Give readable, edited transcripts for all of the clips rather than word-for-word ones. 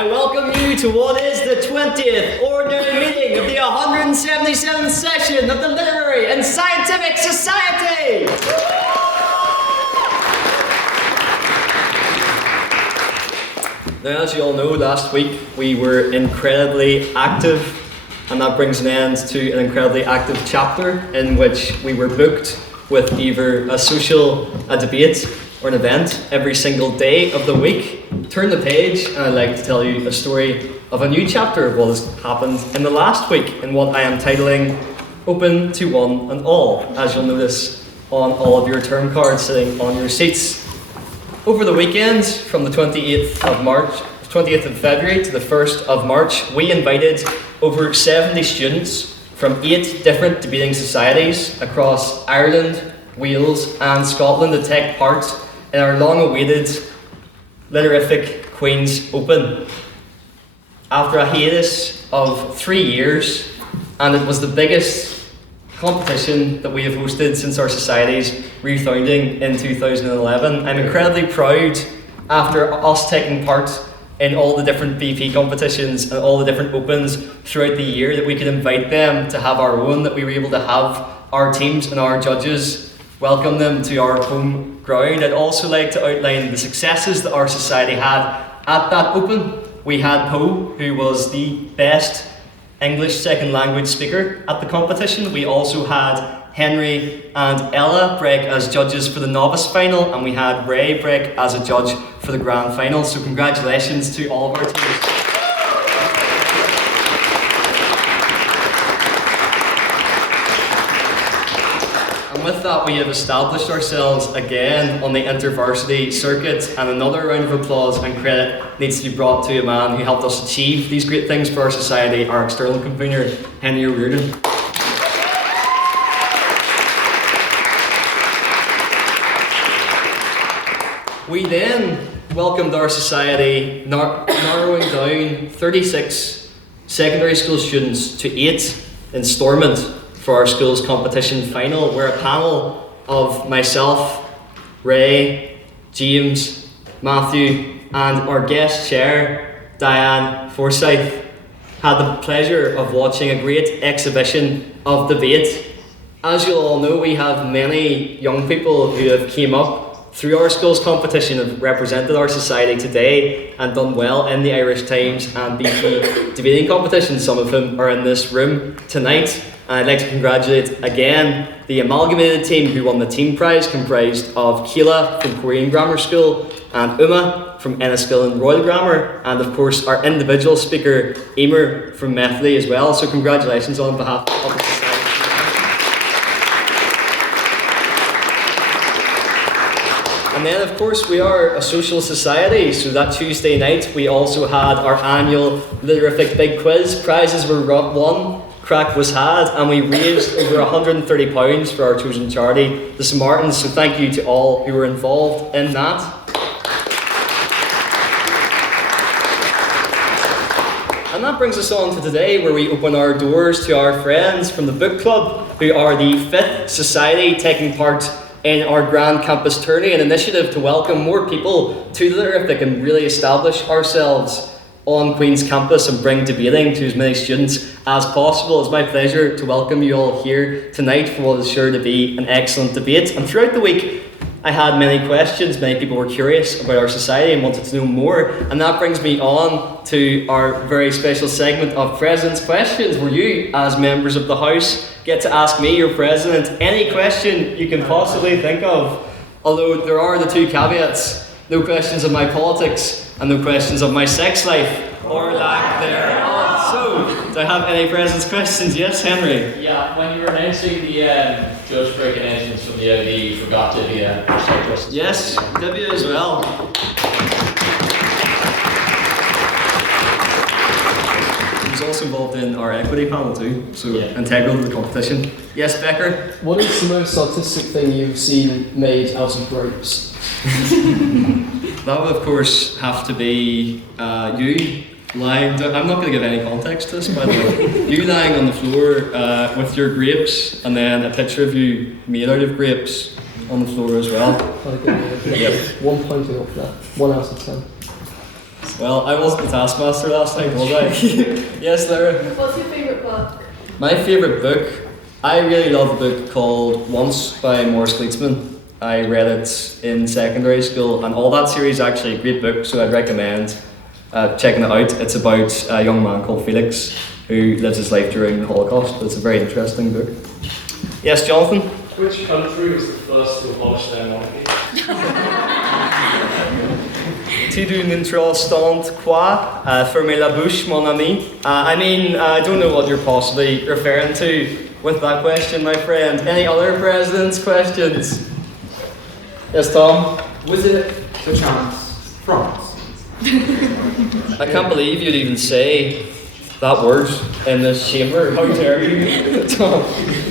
I welcome you to what is the 20th ordinary meeting of the 177th session of the Literary and Scientific Society! Now, as you all know, last week we were incredibly active, and that brings an end to an incredibly active chapter in which we were booked with either a debate, or an event every single day of the week. Turn the page, and I'd like to tell you a story of a new chapter of what has happened in the last week in what I am titling Open to One and All, as you'll notice on all of your term cards sitting on your seats. Over the weekend, from the 20th of February to the 1st of March, we invited over 70 students from 8 different debating societies across Ireland, Wales and Scotland to take part in our long-awaited Literific Queen's Open. After a hiatus of 3 years, and it was the biggest competition that we have hosted since our society's refounding in 2011, I'm incredibly proud, after us taking part in all the different BP competitions and all the different opens throughout the year, that we could invite them to have our own, that we were able to have our teams and our judges welcome them to our home ground. I'd also like to outline the successes that our society had at that open. We had Poe, who was the best English second language speaker at the competition. We also had Henry and Ella break as judges for the novice final, and we had Ray break as a judge for the grand final. So congratulations to all of our teams. With that, we have established ourselves again on the intervarsity circuit, and another round of applause and credit needs to be brought to a man who helped us achieve these great things for our society, our external convener, Henry O'Riordan. We then welcomed our society, narrowing down 36 secondary school students to 8 in Stormont for our school's competition final, where a panel of myself, Ray, James, Matthew and our guest chair, Diane Forsyth, had the pleasure of watching a great exhibition of debate. As you'll all know, we have many young people who have came up through our school's competition, have represented our society today and done well in the Irish Times and BP debating competitions. Some of whom are in this room tonight. And I'd like to congratulate again the amalgamated team who won the team prize, comprised of Keela from Korean Grammar School and Uma from Enniskillen Royal Grammar, and of course our individual speaker Emer from Methley as well. So congratulations on behalf of the society. And then of course we are a social society, so that Tuesday night we also had our annual Literific Big Quiz. Prizes were won, crack was had, and we raised over £130 for our chosen charity, the St Martins. So thank you to all who were involved in that. And that brings us on to today, where we open our doors to our friends from the book club, who are the 5th society taking part in our Grand Campus Tourney, an initiative to welcome more people to the Literific and really establish ourselves on Queen's campus and bring debating to as many students as possible. It's my pleasure to welcome you all here tonight for what is sure to be an excellent debate. And throughout the week, I had many questions. Many people were curious about our society and wanted to know more. And that brings me on to our very special segment of President's Questions, where you, as members of the House, get to ask me, your President, any question you can possibly think of. Although there are the 2 caveats: no questions of my politics and no questions of my sex life or lack thereof. So, do I have any President's Questions? Yes, Henry? Yeah, when you were announcing the judge break announcements from the OD, you forgot to be a cyclist. Yes, W as well. He was also involved in our equity panel too, so integral to the competition. Yes, Becker? What is the most artistic thing you've seen made out of ropes? That would of course have to be you lying down. I'm not going to give any context to this, by the way. You lying on the floor with your grapes, and then a picture of you made out of grapes on the floor as well. Yep. 1 point off that. 1 out of 10. Well, I wasn't the taskmaster last night, was I? Yes, Lara. What's your favourite book? My favourite book, I really love a book called Once by Morris Gleitzman. I read it in secondary school, and all that series is actually a great book, so I'd recommend checking it out. It's about a young man called Felix who lives his life during the Holocaust. It's a very interesting book. Yes, Jonathan? Which country was the first to abolish their monarchy? Tu n'interessant quoi? Fermez la bouche, mon ami. I don't know what you're possibly referring to with that question, my friend. Any other president's questions? Yes, Tom? Was it the chance France? I can't believe you'd even say that word in this chamber. How dare you, Tom?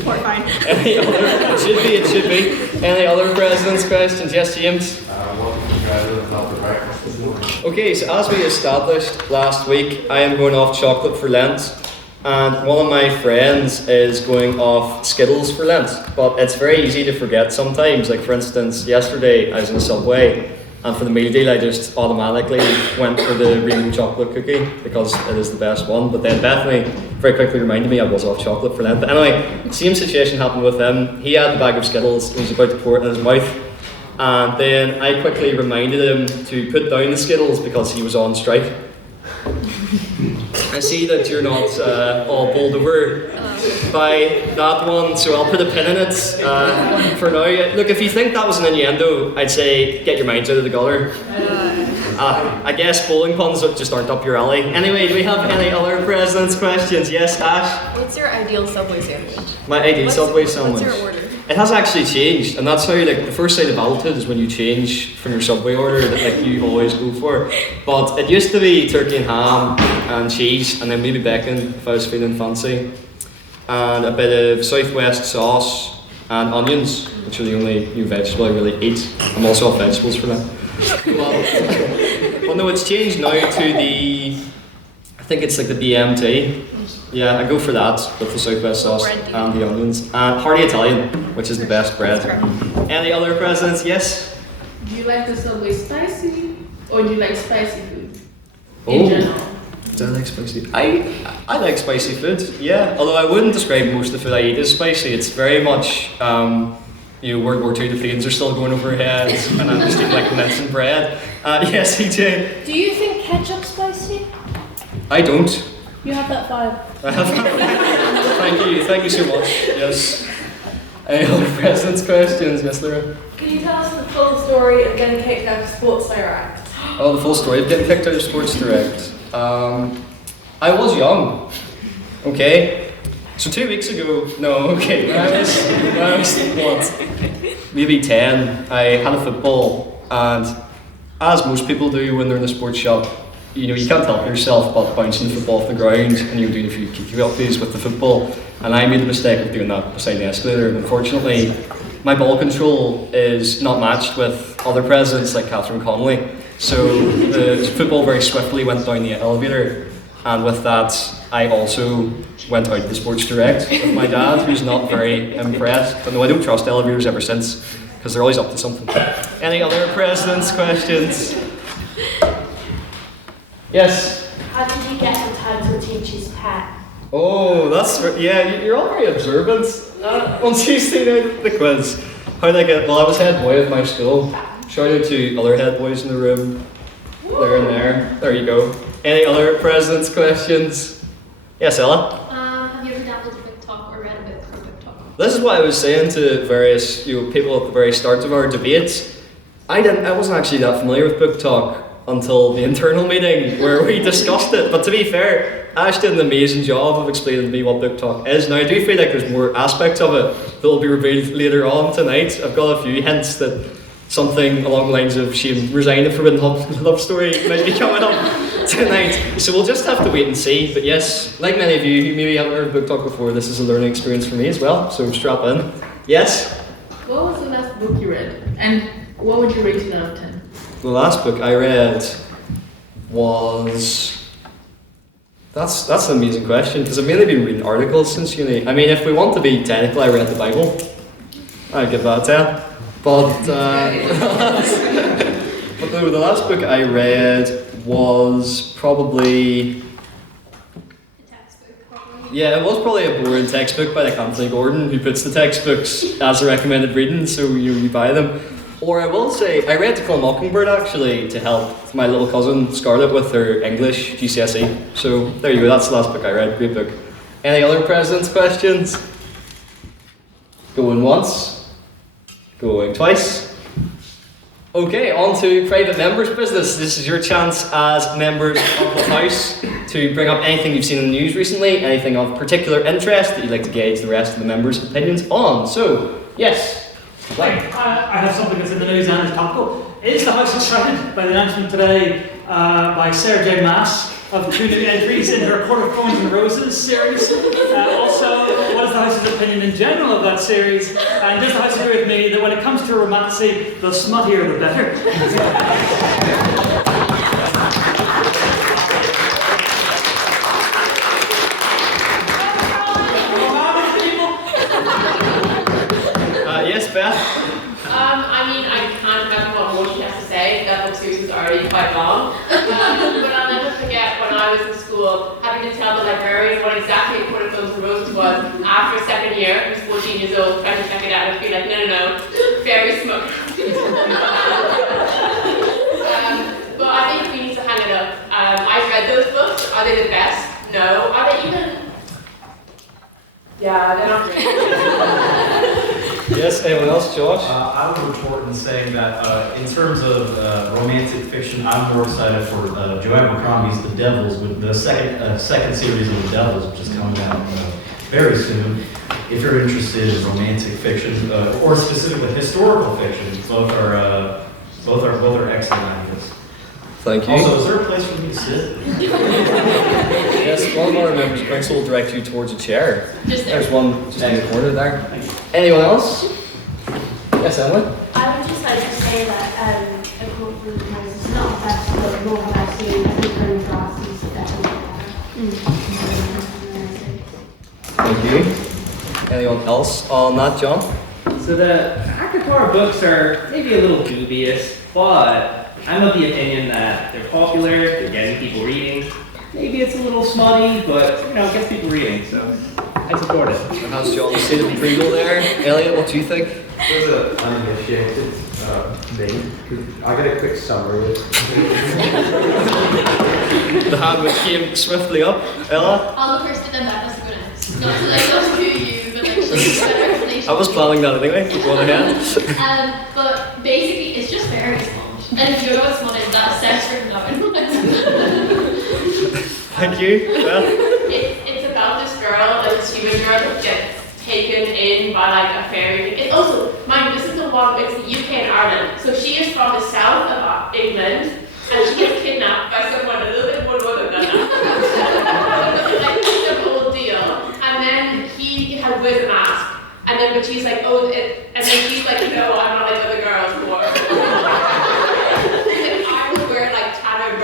Horrifying. It should be. Any other president's questions? Yes, James? What did you guys have for breakfast this morning? Okay, so as we established last week, I am going off chocolate for Lent, and one of my friends is going off Skittles for Lent. But it's very easy to forget sometimes. Like for instance, yesterday I was in the subway, and for the meal deal I just automatically went for the real chocolate cookie because it is the best one. But then Bethany very quickly reminded me I was off chocolate for Lent. But anyway, same situation happened with him. He had the bag of Skittles, he was about to pour it in his mouth. And then I quickly reminded him to put down the Skittles because he was on strike. I see that you're not all bowled over by that one, so I'll put a pin in it for now. Look, if you think that was an innuendo, I'd say get your minds out of the gutter. I guess bowling puns just aren't up your alley. Anyway, do we have any other president's questions? Yes, Ash? What's your ideal Subway sandwich? My ideal Subway sandwich. What's your order? It has actually changed, and that's how the first sign of adulthood is when you change from your Subway order that you always go for. But it used to be turkey and ham and cheese, and then maybe bacon if I was feeling fancy, and a bit of Southwest sauce and onions, which are the only new vegetable I really eat. I'm also off vegetables for that. Well, no, it's changed now to I think it's like the BMT. Yeah, I go for that with the Southwest sauce and the onions. And hearty Italian, which is the best bread. Any other presidents? Yes? Do you like the Subway spicy or do you like spicy food in Oh, general? do I like spicy? I like spicy food, yeah. Although I wouldn't describe most of the food I eat as spicy. It's very much, World War II, the planes are still going overhead, and I'm just eating like mince and bread. Yes, EJ? Do you think ketchup's spicy? I don't. You have that vibe. Thank you so much. Yes. Any other president's questions? Yes, Laura? Can you tell us the full story of getting kicked out of Sports Direct? Oh, the full story of getting kicked out of Sports Direct. I was young. Okay. So 2 weeks ago, when I was what, maybe 10, I had a football, and as most people do when they're in the sports shop, you can't help yourself but bouncing the football off the ground, and you're doing a few kick-you-uppies with the football, and I made the mistake of doing that beside the escalator, and unfortunately my ball control is not matched with other presidents like Catherine Connolly, so the football very swiftly went down the elevator, and with that I also went out the Sports Direct with my dad, who's not very impressed. But no, I don't trust elevators ever since, because they're always up to something. Any other president's questions? Yes? How did you get the title Teacher's Pet? Oh, you're all very observant. Once you see the quiz. How did I get, well, I was head boy of my school. Shout out to other head boys in the room. There and there. There you go. Any other president's questions? Yes, Ella? Have you ever downloaded BookTok or read a book from BookTok? This is what I was saying to various people at the very start of our debate. I wasn't actually that familiar with BookTok until the internal meeting where we discussed it. But to be fair, Ash did an amazing job of explaining to me what BookTok is. Now I do feel like there's more aspects of it that will be revealed later on tonight. I've got a few hints that something along the lines of she resigned a forbidden love story might be coming up tonight. So we'll just have to wait and see. But yes, like many of you who maybe haven't heard BookTok before, this is a learning experience for me as well. So strap in. Yes? What was the last book you read? And what would you rate it out of 10? The last book I read was... That's an amazing question, because I've mainly been reading articles since uni. I mean, if we want to be technical, I read the Bible. I'd give that a 10. But, but no, the last book I read was probably... The textbook, probably. Yeah, it was probably a boring textbook by like Anthony Gordon, who puts the textbooks as a recommended reading, so you buy them. Or I will say, I read To Kill a Mockingbird actually to help my little cousin Scarlett with her English GCSE. So there you go, that's the last book I read, great book. Any other President's questions? Going once, going twice. Okay, on to private members' business. This is your chance as members of the House to bring up anything you've seen in the news recently, anything of particular interest that you'd like to gauge the rest of the members' opinions on. So, yes. I have something that's in the news and is topical. Is the House excited by the announcement today by Sarah J. Maas of 2 new entries in her Court of Thorns and Roses series? Also, what is the House's opinion in general of that series? And does the House agree with me that when it comes to romanticy, the smuttier the better? Yes, Beth? I mean, I can't remember what more she has to say. That book series is already quite long. But I'll never forget when I was in school having to tell the librarian what exactly a Court of Thorns and Roses was after second year. I was 14 years old, trying to check it out and be like, no, fairy smoke. But I think we need to hang it up. I've read those books. Are they the best? No. Are they even? Yeah, they're not great. Yes, anyone else? Josh? I would report in saying that in terms of romantic fiction, I'm more excited for Joanne Abercrombie's The Devils, with the second series of The Devils, which is coming out very soon. If you're interested in romantic fiction, or specifically historical fiction, both are excellent ideas. Thank you. Also, is there a place for me to sit? Yes, one of our members' council will direct you towards a chair. Just there. There's one just in the corner there. Anyone else? Yes, Emily? I would just like to say that a quote from the Times is not the best, but more what I've seen. I think Green Grass is definitely better. Thank you. Anyone else on that, John? So the Akakara books are maybe a little dubious, but I'm of the opinion that they're popular, they're getting people reading. Maybe it's a little smutty, but it gets people reading, so I support it. How's John? See the prequel there? Elliot, what do you think? There's an uninitiated me. I get a quick summary of The hand which came swiftly up. Ella? I'll go first and then that was good next. Not to do you, but like just a better explanation. I was planning that anyway. Go on ahead. But basically, it's just very small. And if you know what small is, that's sex written down. Thank you. Well, It's about this girl, like this human girl that gets taken in by like a fairy. It also, mind you, this is the one, it's the UK and Ireland. So she is from the south of England, and she gets kidnapped by someone a little bit more northern than that. Like, it's a whole deal. And then he wears a mask. And then, but she's like, and then she's like, no, I'm not like other girls more. I would wear like tattered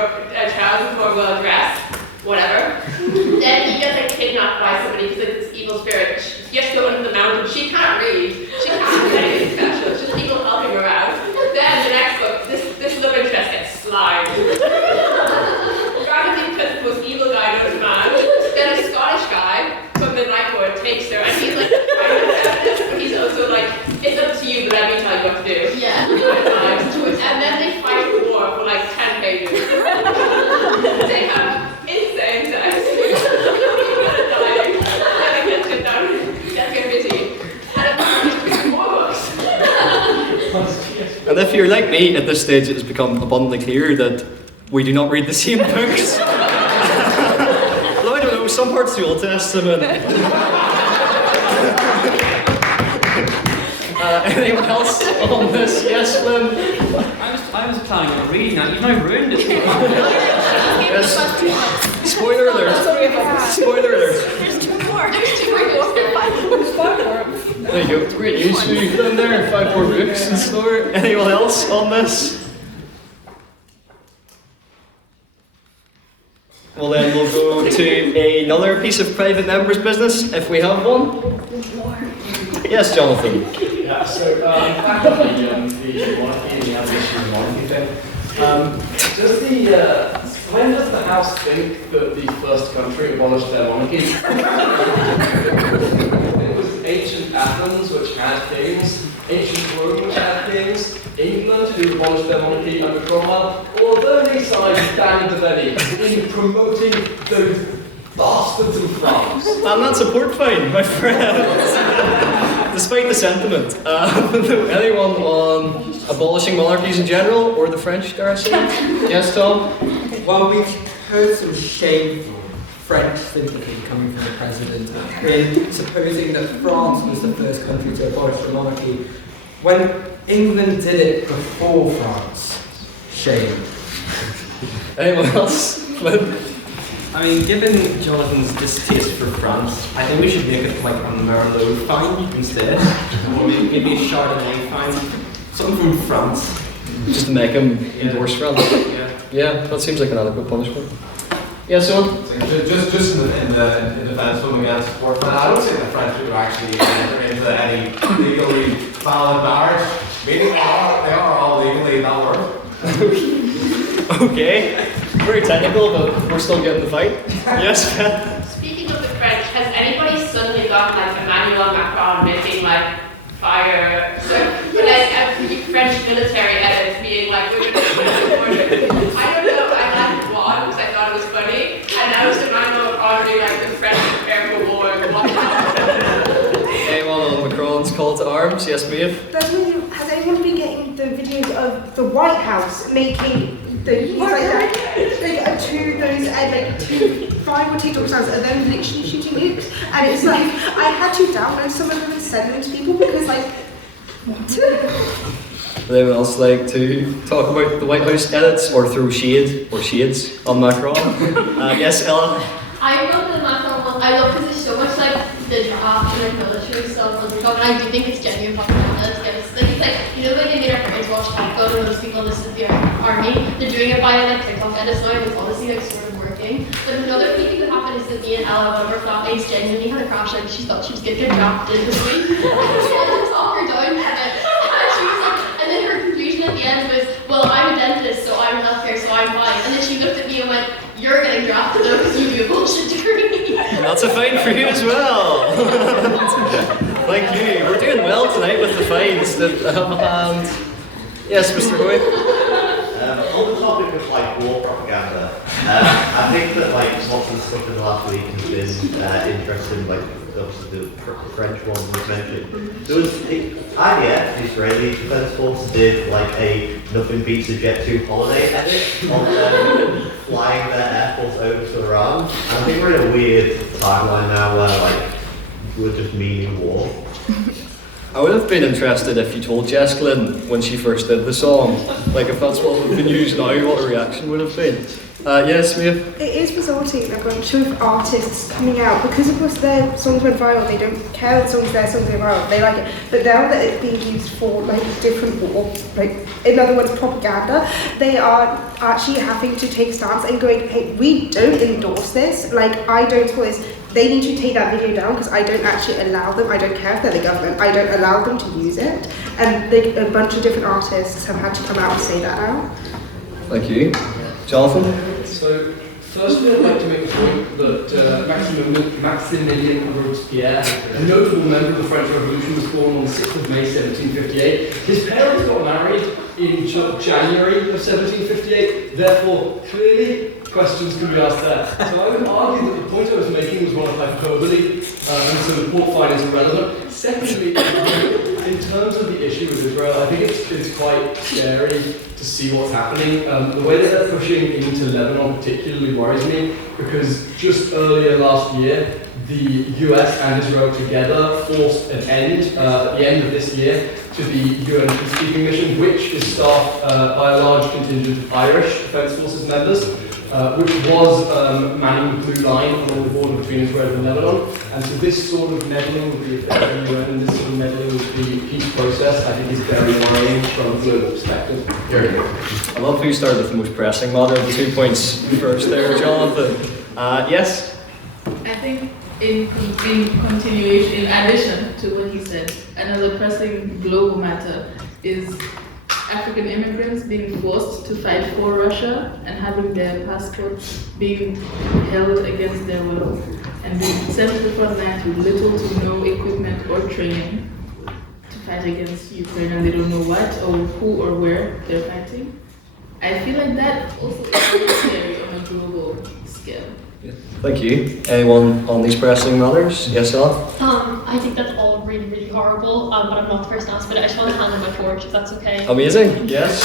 trousers, more well dressed, whatever. Then he gets like kidnapped by somebody who's like this evil spirit. He has to go into the mountain. She can't read. She can't do anything special. It's just people helping her out. Then the next book, this love interest gets slimed. Rather than because the most evil guy knows a man, then a Scottish guy from the night court takes her, and he's like, but he's also like, it's up to you, but let me tell you what to do. Yeah. And then they fight a war for like 10 pages. They have insane sex. Dying. Let's get busy. And then more books. and if you're like me, at this stage it has become abundantly clear that we do not read the same books. Although I don't know, some parts of the Old Testament. Anyone else on this? Yes, Lynn? I was planning on reading that, you've now ruined it. Yes. Spoiler alert. Spoiler alert. There's 2 more. There's 2 more books there. There's 5 more. There you go. Great news for you in there. 5 more books in store. Anyone else on this? Well then we'll go to another piece of private members' business, if we have one. Yes, Jonathan. Yeah, so back on the monarchy and the ambition of the monarchy thing. Does the When does the House think that the first country abolished their monarchy? It was ancient Athens, which had kings, ancient Rome, which had kings, England, who abolished their monarchy under Cromwell, or the only side Dan Devaney in promoting those bastards in France. And that's a port fine, my friends. Despite the sentiment. Anyone on abolishing monarchies in general, or the French, dare I say? Yes, Tom? Well, we've heard some shameful French sympathy coming from the president in supposing that France was the first country to abolish the monarchy when England did it before France. Shame. Anyone else? Flynn? I mean, given Jonathan's distaste for France, I think we should make it like a Merlot fine instead, or maybe a Chardonnay fine, something from France. Just to make him endorse France. Yeah, that seems like an adequate punishment. Yeah, so just in the defense of against support for that, I don't think the French would actually enter into any legally valid marriage. Meaning they are all legally that work. Okay, very technical, but we're still getting the fight. Yes, Ben? Speaking of the French, has anybody suddenly got like Emmanuel Macron making like fire, French military edits being like, we're going to support it? I don't know, I laughed one because I thought it was funny, and now it's Emmanuel Macron being like, the French prepare for war, watch out. Anyone on Macron's call to arms? Yes, Maeve? Has anyone been getting the videos of the White House making things like that? Like two viral TikTok sounds and then literally shooting nukes, and it's like I had to download some of them and send them to people because like. Would anyone else like to talk about the White House edits or throw shade or shades on Macron? Yes, Ella? I love the Macron one. I love because it's so much like the draft and like military stuff on the top, and I do think it's genuine propaganda. It's like, you know, when they made our parents watch Top Gun and those people listed the army, they're doing it by like TikTok edits now, and it's honestly like sort of working. But another funny thing that happened is that me and Ella, one of our flatmates, genuinely had a crash. Like she thought she was going to get drafted this week. And she had to talk her down from it. And she was like, and then her conclusion at the end was, well, I'm a dentist, so I'm healthcare, so I'm fine. And then she looked at me and went, you're getting drafted though because you do a bullshit degree. That's a fine for you as well. Thank you. We're doing well tonight with the fines. And yes, Mr. Hoy. On the topic of like war propaganda, I think that like lots of the stuff in the last week has been interesting. Like obviously the French one was mentioned. There was IDF, the Israeli Defense Force, did like a nothing beats a Jet 2 holiday edit on flying their Air Force over to Iran. And I think we're in a weird timeline now where like we're just meaning war. I would have been interested if you told Jess Glynn when she first did the song, like if that's what would have been used now, what her reaction would have been. Yes, Mia? It is resulting in a bunch of artists coming out because of course their songs went viral. They don't care that their songs go viral. They like it, but now that it's being used for like different war, like in other words propaganda, they are actually having to take a stance and going, hey, we don't endorse this. Like I don't support this. They need to take that video down because I don't actually allow them. I don't care if they're the government. I don't allow them to use it. And a bunch of different artists have had to come out and say that out. Thank you. Jonathan? So, firstly, I'd like to make the point that Maximilien Robespierre, a notable member of the French Revolution, was born on the 6th of May 1758. His parents got married in January of 1758, therefore, clearly, questions can be asked there. So I would argue that the point I was making was one of hyperbole, and so the port fine is irrelevant. Secondly, in terms of the issue with Israel, I think it's quite scary to see what's happening. The way that they're pushing into Lebanon particularly worries me, because just earlier last year, the US and Israel together forced an end, at the end of this year, to the UN peacekeeping mission, which is staffed by a large contingent of Irish Defence Forces members, which was manning the blue line along the border between Israel and Lebanon. And so this sort of meddling with the affairs of the UN and this sort of meddling with the peace process, I think is very worrying from a global perspective. I love who started with the most pressing matter. The 2 points first there, Jonathan. Yes? I think in continuation, in addition to what he said, another pressing global matter is African immigrants being forced to fight for Russia and having their passports being held against their will and being sent to the front lines with little to no equipment or training to fight against Ukraine, and they don't know what or who or where they're fighting. I feel like that also is necessary on a global scale. Thank you. Anyone on these pressing matters? Yes, Ella? I think that's all really, really horrible, but I'm not the first to ask, but I just want to hand in my torch if that's okay. Amazing. Yes.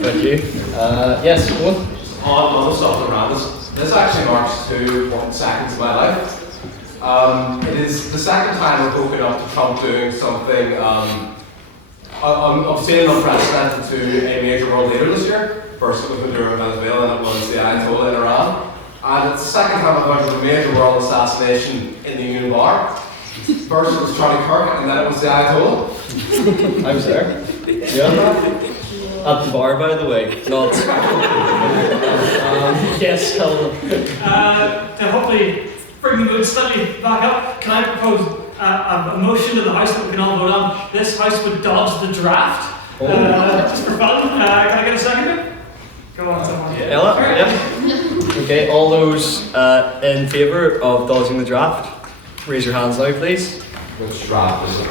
Thank you. Yes, one. On the stuff around this actually marks 2 important seconds of my life. It is the second time we've woken up to Trump doing something obscene and unprecedented to a major world leader this year. First it was Maduro in Venezuela, and it was the Ayatollah in Iran. And it's the second time I've heard of a major world assassination in the Union Bar. First it was Charlie Kirk, and then it was the Ayatollah. I was there. Yeah. At the bar, by the way, not. Yes, Helen. To hopefully bring the mood slightly back up, can I propose a motion to the House that we can all vote on? This House would dodge the draft, just for fun. Can I get a second? Go on, someone. Ella? Yep. Okay, all those in favour of dodging the draft, raise your hands now, please. Which draft is it?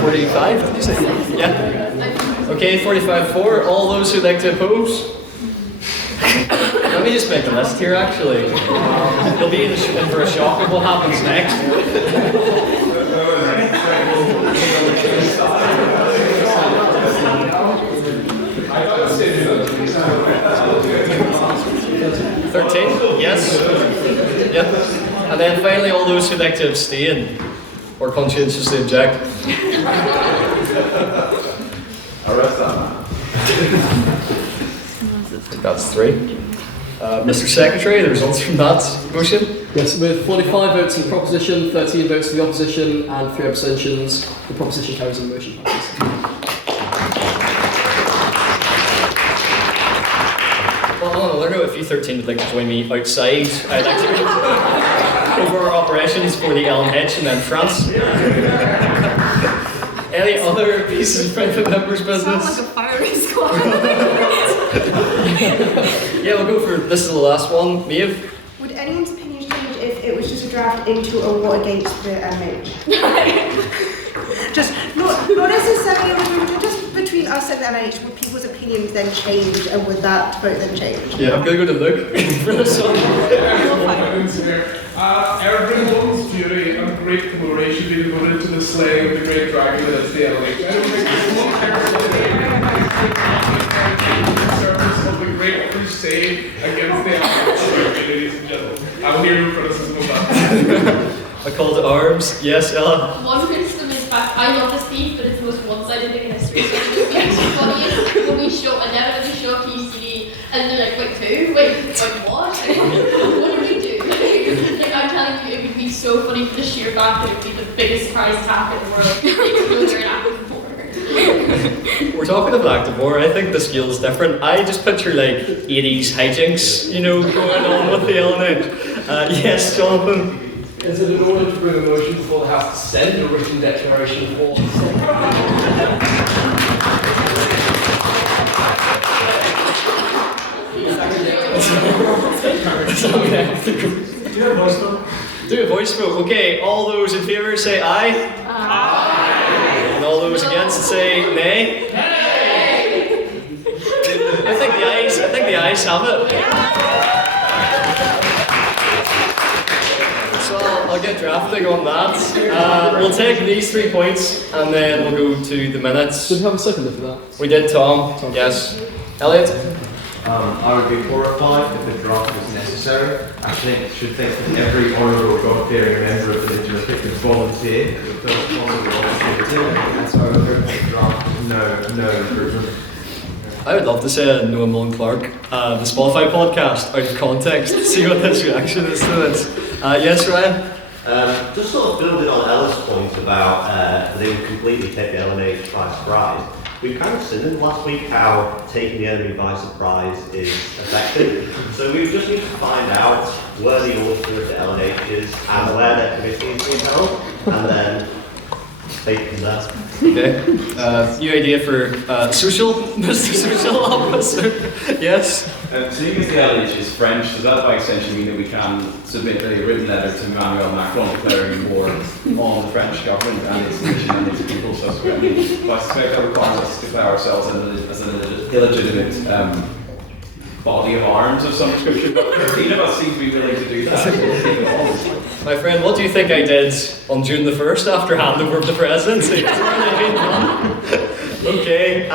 45, did you say? Yeah. Okay, 45-4. All those who'd like to oppose? Let me just make a list here, actually. You'll be in for a shock of what happens next. 13, yes. Yep. And then finally, all those who'd like to abstain or conscientiously object. Arrest that. That's 3. Mr. Secretary, the results from that motion? Yes, with 45 votes in the proposition, 13 votes in the opposition, and 3 abstentions, the proposition carries and the motion passes. Well, I want to learn out if you 13 would like to join me outside. I'd like to go over our operations for the LMH and then France. Any other pieces of private members' business? Sounds like a firing squad. Yeah, we'll go for this is the last one. Maeve? Would anyone's opinion change if it was just a draft into a war against the MH? Just not necessarily just between us and the MH. Would people's opinions then change, and would that vote then change? Yeah, I'm gonna go to Luke for this one. Everyone's fury and great commemoration being devoted to the slaying of the great dragon that is the LH. I don't think there's one person in service of the great crusade against the LH, ladies and gentlemen. I will hear your criticism of that. A call to arms. Yes, Ella. One criticism is fact, I love this thief, but it's the most one-sided thing in history. So it's just funny when we inevitably show up to UCD and they're like, wait, who? Wait, what? What did we do? Like, I'm telling you, it would be so funny for the sheer fact that it would be the biggest surprise attack in the world. They're an active war. We're talking of active war. I think the scale is different. I just picture like 80s hijinks, going on with the LNH. Yes, Jonathan. Is it in order to bring a motion before the House to send a written declaration for the Do a voice vote. Do a voice vote. Okay, all those in favour say aye. Aye. And all those against say nay. Nay. I think the ayes have it. So I'll get drafting on that. We'll take these 3 points and then we'll go to the minutes. Did we have a seconder for that? We did, Tom. Yes. Elliot? I would be horrified if a draft was necessary. I should think that every honourable God-fearing member of the jurisdiction is volunteer. The first honourable volunteer, and so I would hope that the draft is no improvement. I would love to say Noah Mullen Clark, the Spotify podcast, out of context, to see what this reaction is to this. Yes, Ryan? Just sort of building on Ella's point about they would completely take the LMH by surprise. We've kind of seen in last week how taking the enemy by surprise is effective. So we just need to find out where the author of the LMH is and where their committee is being held, and then take it from there. Okay. New idea for social, Mr. Social Officer. Yes? Seeing as the LH is French, does that by extension mean that we can submit a written letter to Emmanuel Macron declaring war on the French government and its nation and its people subsequently? But I suspect that requires us to declare ourselves as an illegitimate body of arms of some description, but 13 of us seem to be willing to do that. My friend, what do you think I did on June the 1st after handover of the presidency? Okay,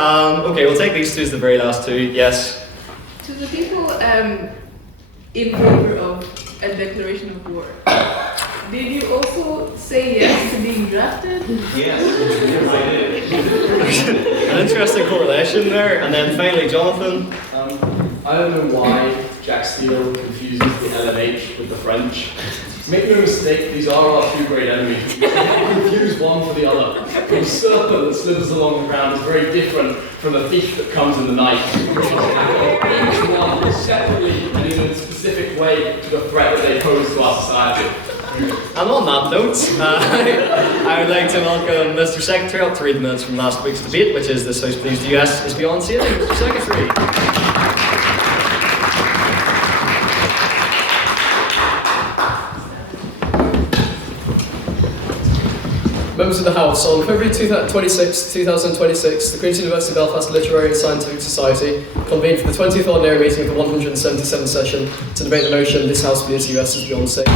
we'll take these two as the very last two. Yes? To the people in favor of a declaration of war, did you also say yes to being drafted? Yes, I did. An interesting correlation there. And then finally, Jonathan. I don't know why Jack Steele confuses the LMH with the French. Make no mistake, these are our two great enemies. Confuse one for the other. The serpent that slithers along the ground is very different from the thief that comes in the night. Each one separately and in a specific way to the threat that they pose to our society. And on that note, I would like to welcome Mr. Secretary up to read the minutes from last week's debate, which is This House Believes the US is Beyond Sailing. Mr. Secretary. Members of the House, on February 26, 2026, the Queen's University Belfast Literary and Scientific Society convened for the 20th ordinary meeting of the 177th session to debate the motion, This House Believes the US is Beyond Sailing.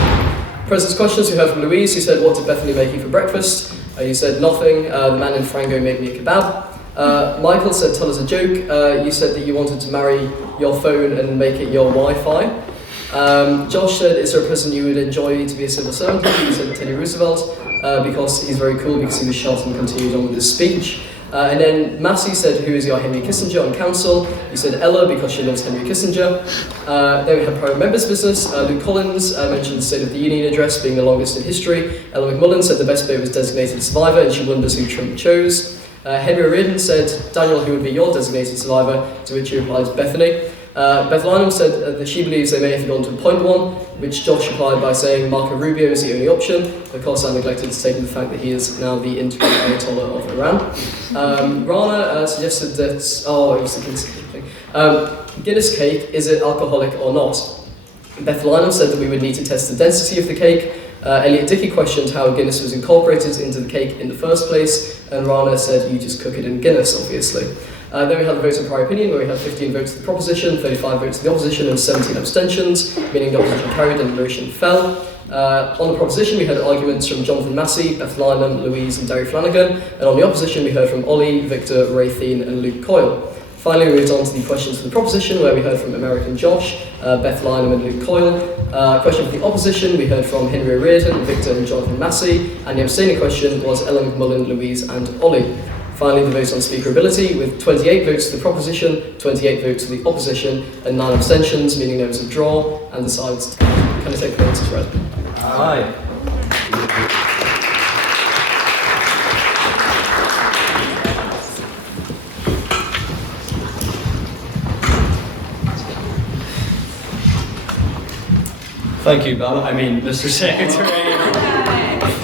President's questions we heard from Louise, who said, what did Bethany make you for breakfast? You said, nothing. The man in Frango made me a kebab. Michael said, tell us a joke. You said that you wanted to marry your phone and make it your Wi-Fi. Josh said, is there a person you would enjoy to be a civil servant? You said Teddy Roosevelt, because he's very cool because he was shot and continued on with his speech. And then Massey said, who is your Henry Kissinger on council? You said Ella because she loves Henry Kissinger. Then we had private members business. Luke Collins mentioned the State of the Union address being the longest in history. Ella McMullen said the best babe was designated survivor and she wonders who Trump chose. Henry Reardon said, Daniel, who would be your designated survivor? To which he replied, Bethany. Beth Lynham said that she believes they may have gone to point one, which Josh replied by saying Marco Rubio is the only option. Of course, I neglected to take in the fact that he is now the interim Ayatollah of Iran. Rana suggested that, it was the Guinness cake thing. Guinness cake, is it alcoholic or not? Beth Lynham said that we would need to test the density of the cake. Elliot Dickey questioned how Guinness was incorporated into the cake in the first place, and Rana said you just cook it in Guinness, obviously. Then we had the vote on prior opinion, where we had 15 votes to the proposition, 35 votes to the opposition, and 17 abstentions, meaning the opposition carried and the motion fell. On the proposition, we had arguments from Jonathan Massey, Beth Lynham, Louise, and Derry Flanagan, and on the opposition, we heard from Ollie, Victor, Raythean, and Luke Coyle. Finally, we moved on to the questions for the proposition, where we heard from American Josh, Beth Lynham, and Luke Coyle. Question for the opposition, we heard from Henry Reardon, Victor, and Jonathan Massey, and the abstaining question was Ella McMullen, Louise, and Ollie. Finally, the vote on speakerability, with 28 votes to the proposition, 28 votes to the opposition, and 9 abstentions, meaning there was a draw, and the sides. Can I take the votes as read? Aye. Thank you, Mr. Secretary,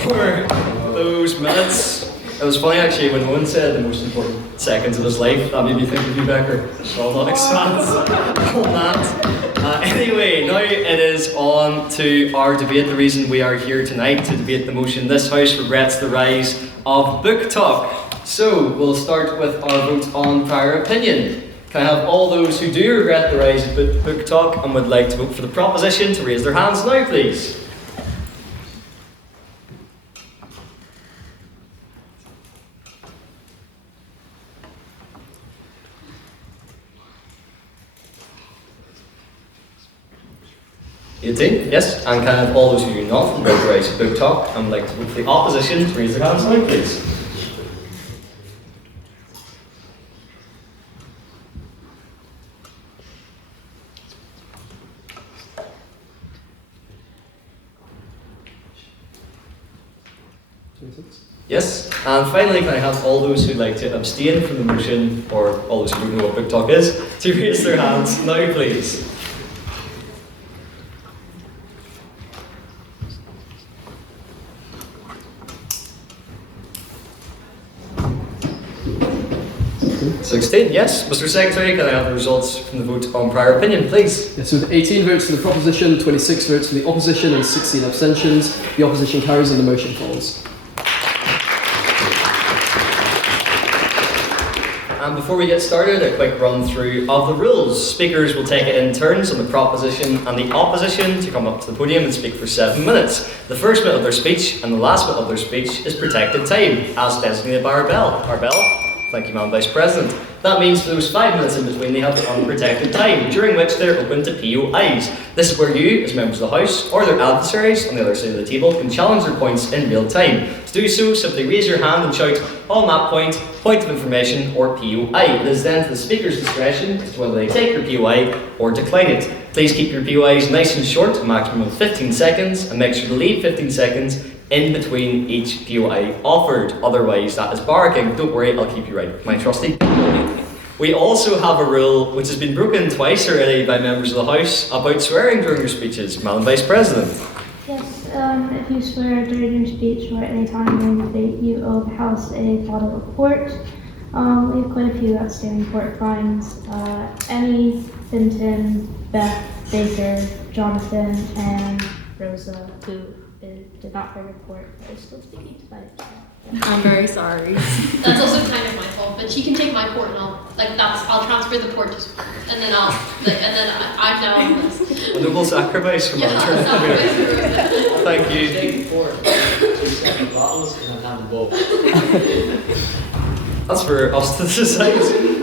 for those minutes. It was funny actually when Owen said the most important seconds of his life. That made me think of you, Becker. So I'll not expand on that. Anyway, now it is on to our debate. The reason we are here tonight to debate the motion, This House regrets the rise of BookTok. So we'll start with our vote on prior opinion. Can I have all those who do regret the rise of BookTok and would like to vote for the proposition to raise their hands now, please? Yes, and can I have all those who do not regret the rise of BookTok and would like to vote for the opposition to raise their hands now, please? Yes, and finally, can I have all those who'd like to abstain from the motion, or all those who don't know what BookTok is, to raise their hands now, please? (16) Yes. Mr. Secretary, can I have the results from the vote on prior opinion, please? Yes, with 18 votes for the proposition, 26 votes for the opposition, and 16 abstentions, the opposition carries and the motion falls. And before we get started, a quick run through of the rules. Speakers will take it in turns on the proposition and the opposition to come up to the podium and speak for 7 minutes. The first bit of their speech and the last bit of their speech is protected time, as designated by our bell. Our bell? Thank you, Madam Vice President. That means for those 5 minutes in between, they have unprotected time, during which they're open to POIs. This is where you, as members of the House, or their adversaries on the other side of the table, can challenge their points in real time. To do so, simply raise your hand and shout, "On that point, point of information," or POI. It is then to the Speaker's discretion as to whether they take your POI or decline it. Please keep your POIs nice and short, a maximum of 15 seconds, and make sure to leave 15 seconds in between each POI offered. Otherwise, that is barking. Don't worry, I'll keep you right, my trusty. We also have a rule which has been broken twice already by members of the House about swearing during your speeches. Madam Vice President. Yes, if you swear during your speech or at any time during the debate, you owe the House a bottle report. We have quite a few outstanding court crimes. Emmy, Finton, Beth, Baker, Jonathan, and Rosa, who did not bring a report, but is still speaking tonight. I'm very sorry. That's also kind of my fault, but she can take my port and I'll transfer the port to and then I'm now on this. A noble sacrifice from our turn. Thank you. Take 4 2-second bottles and I'm the bowl. That's for us to decide.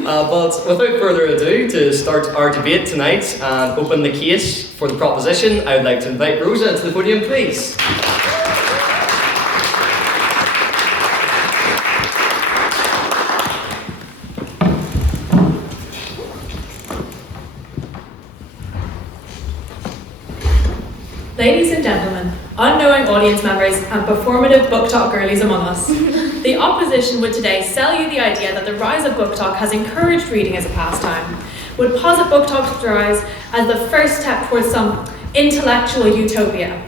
But without further ado, to start our debate tonight and open the case for the proposition, I would like to invite Rosa to the podium, please. Ladies and gentlemen, unknowing audience members and performative BookTok girlies among us, the opposition would today sell you the idea that the rise of BookTok has encouraged reading as a pastime, would posit BookTok's rise as the first step towards some intellectual utopia.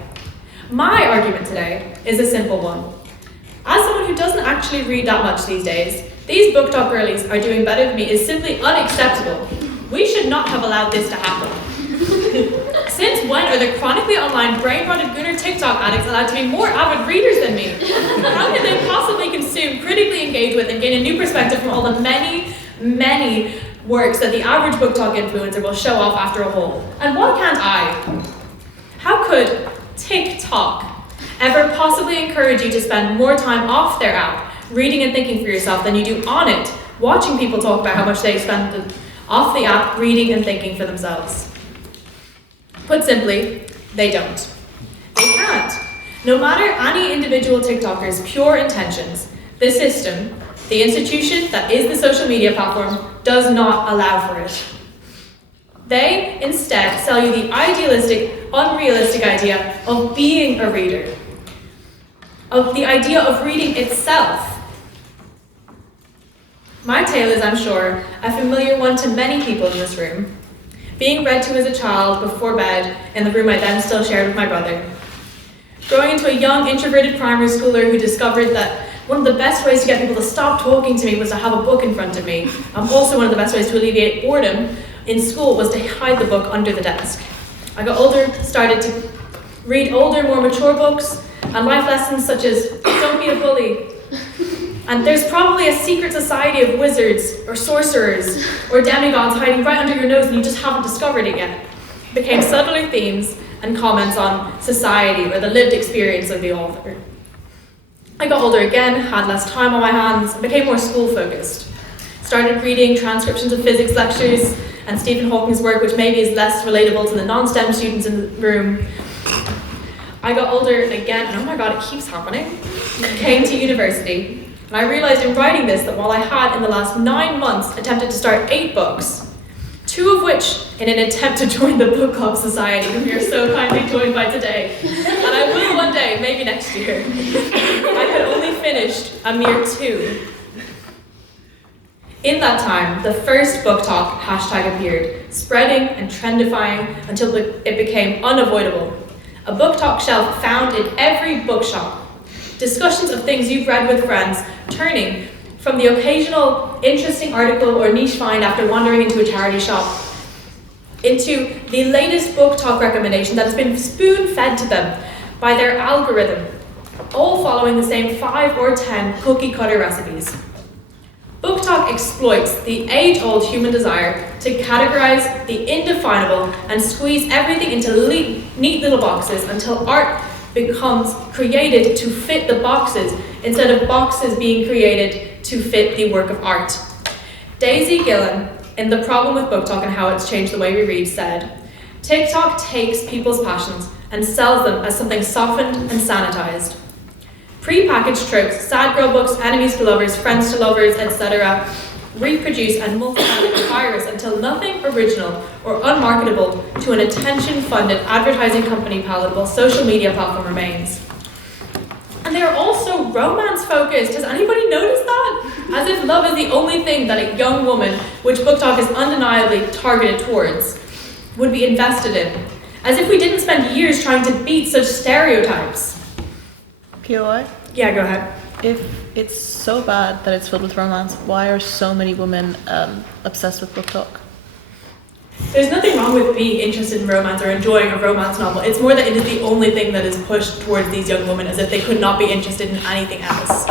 My argument today is a simple one. As someone who doesn't actually read that much these days, these BookTok girlies are doing better than me is simply unacceptable. We should not have allowed this to happen. Since when are the chronically online brain-rotted gooner TikTok addicts allowed to be more avid readers than me? How can they possibly consume, critically engage with, and gain a new perspective from all the many, many works that the average BookTok influencer will show off after a haul? And why can't I? How could TikTok ever possibly encourage you to spend more time off their app, reading and thinking for yourself, than you do on it, watching people talk about how much they spend off the app, reading and thinking for themselves? Put simply, they don't. They can't. No matter any individual TikToker's pure intentions, the system, the institution that is the social media platform, does not allow for it. They instead sell you the idealistic, unrealistic idea of being a reader, of the idea of reading itself. My tale is, I'm sure, a familiar one to many people in this room. Being read to as a child before bed in the room I then still shared with my brother. Growing into a young, introverted primary schooler who discovered that one of the best ways to get people to stop talking to me was to have a book in front of me. Also, one of the best ways to alleviate boredom in school was to hide the book under the desk. I got older, started to read older, more mature books, and life lessons such as don't be a bully. And there's probably a secret society of wizards or sorcerers or demigods hiding right under your nose and you just haven't discovered it yet. Became subtler themes and comments on society or the lived experience of the author. I got older again, had less time on my hands, and became more school focused. Started reading transcriptions of physics lectures and Stephen Hawking's work, which maybe is less relatable to the non-STEM students in the room. I got older again, and oh my god, it keeps happening. Came to university. And I realized in writing this that while I had in the last 9 months attempted to start 8 books, 2 of which in an attempt to join the book club society that we are so kindly joined by today, and I will one day, maybe next year. I had only finished a mere 2. In that time, the first BookTok hashtag appeared, spreading and trendifying until it became unavoidable. A BookTok shelf found in every bookshop. Discussions of things you've read with friends, turning from the occasional interesting article or niche find after wandering into a charity shop, into the latest BookTok recommendation that has been spoon-fed to them by their algorithm, all following the same 5 or 10 cookie-cutter recipes. BookTok exploits the age-old human desire to categorize the indefinable and squeeze everything into neat little boxes until art becomes created to fit the boxes instead of boxes being created to fit the work of art. Daisy Gillen, in The Problem with BookTok and How It's Changed the Way We Read, said, "TikTok takes people's passions and sells them as something softened and sanitized. Pre-packaged tropes, sad girl books, enemies to lovers, friends to lovers, etc. reproduce and multiply like a virus until nothing original or unmarketable to an attention-funded advertising company palatable social media platform remains." And they are also romance-focused. Has anybody noticed that? As if love is the only thing that a young woman, which BookTok is undeniably targeted towards, would be invested in. As if we didn't spend years trying to beat such stereotypes. POI? Yeah, go ahead. If it's so bad that it's filled with romance, why are so many women obsessed with BookTok? There's nothing wrong with being interested in romance or enjoying a romance novel. It's more that it is the only thing that is pushed towards these young women, as if they could not be interested in anything else.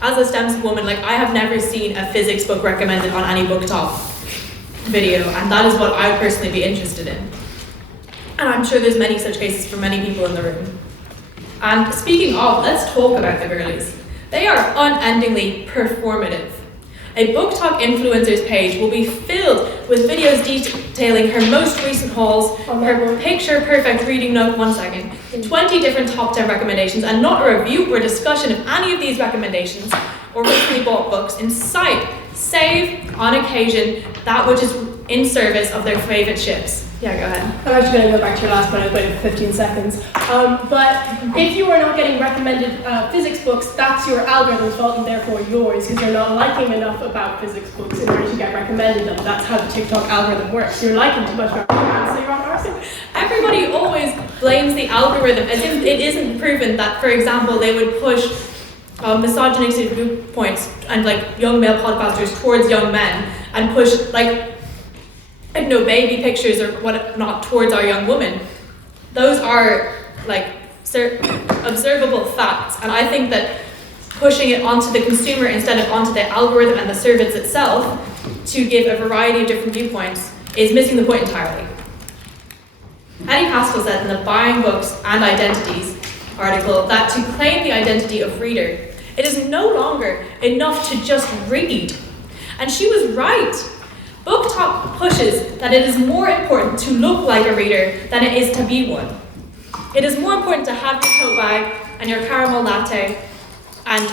As a STEM woman, I have never seen a physics book recommended on any BookTok video, and that is what I would personally be interested in. And I'm sure there's many such cases for many people in the room. And speaking of, let's talk about the girlies. They are unendingly performative. A BookTok influencers page will be filled with videos detailing her most recent hauls, her picture-perfect reading note, 20 different top 10 recommendations, and not a review or discussion of any of these recommendations or recently bought books in sight, save, on occasion, that which is in service of their favourite ships. Yeah, go ahead. I'm actually going to go back to your last point. I was waiting for 15 seconds. But if you are not getting recommended physics books, that's your algorithm's fault and therefore yours, because you're not liking enough about physics books in order to get recommended them. That's how the TikTok algorithm works. You're liking too much about romance, so you're on ours. Everybody always blames the algorithm as if it isn't proven that, for example, they would push misogynistic viewpoints and young male podcasters towards young men and push baby pictures or whatnot towards our young women. Those are observable facts, and I think that pushing it onto the consumer instead of onto the algorithm and the service itself to give a variety of different viewpoints is missing the point entirely. Eddie Pascal said in the Buying Books and Identities article that to claim the identity of reader, it is no longer enough to just read. And she was right. BookTok pushes that it is more important to look like a reader than it is to be one. It is more important to have your tote bag and your caramel latte and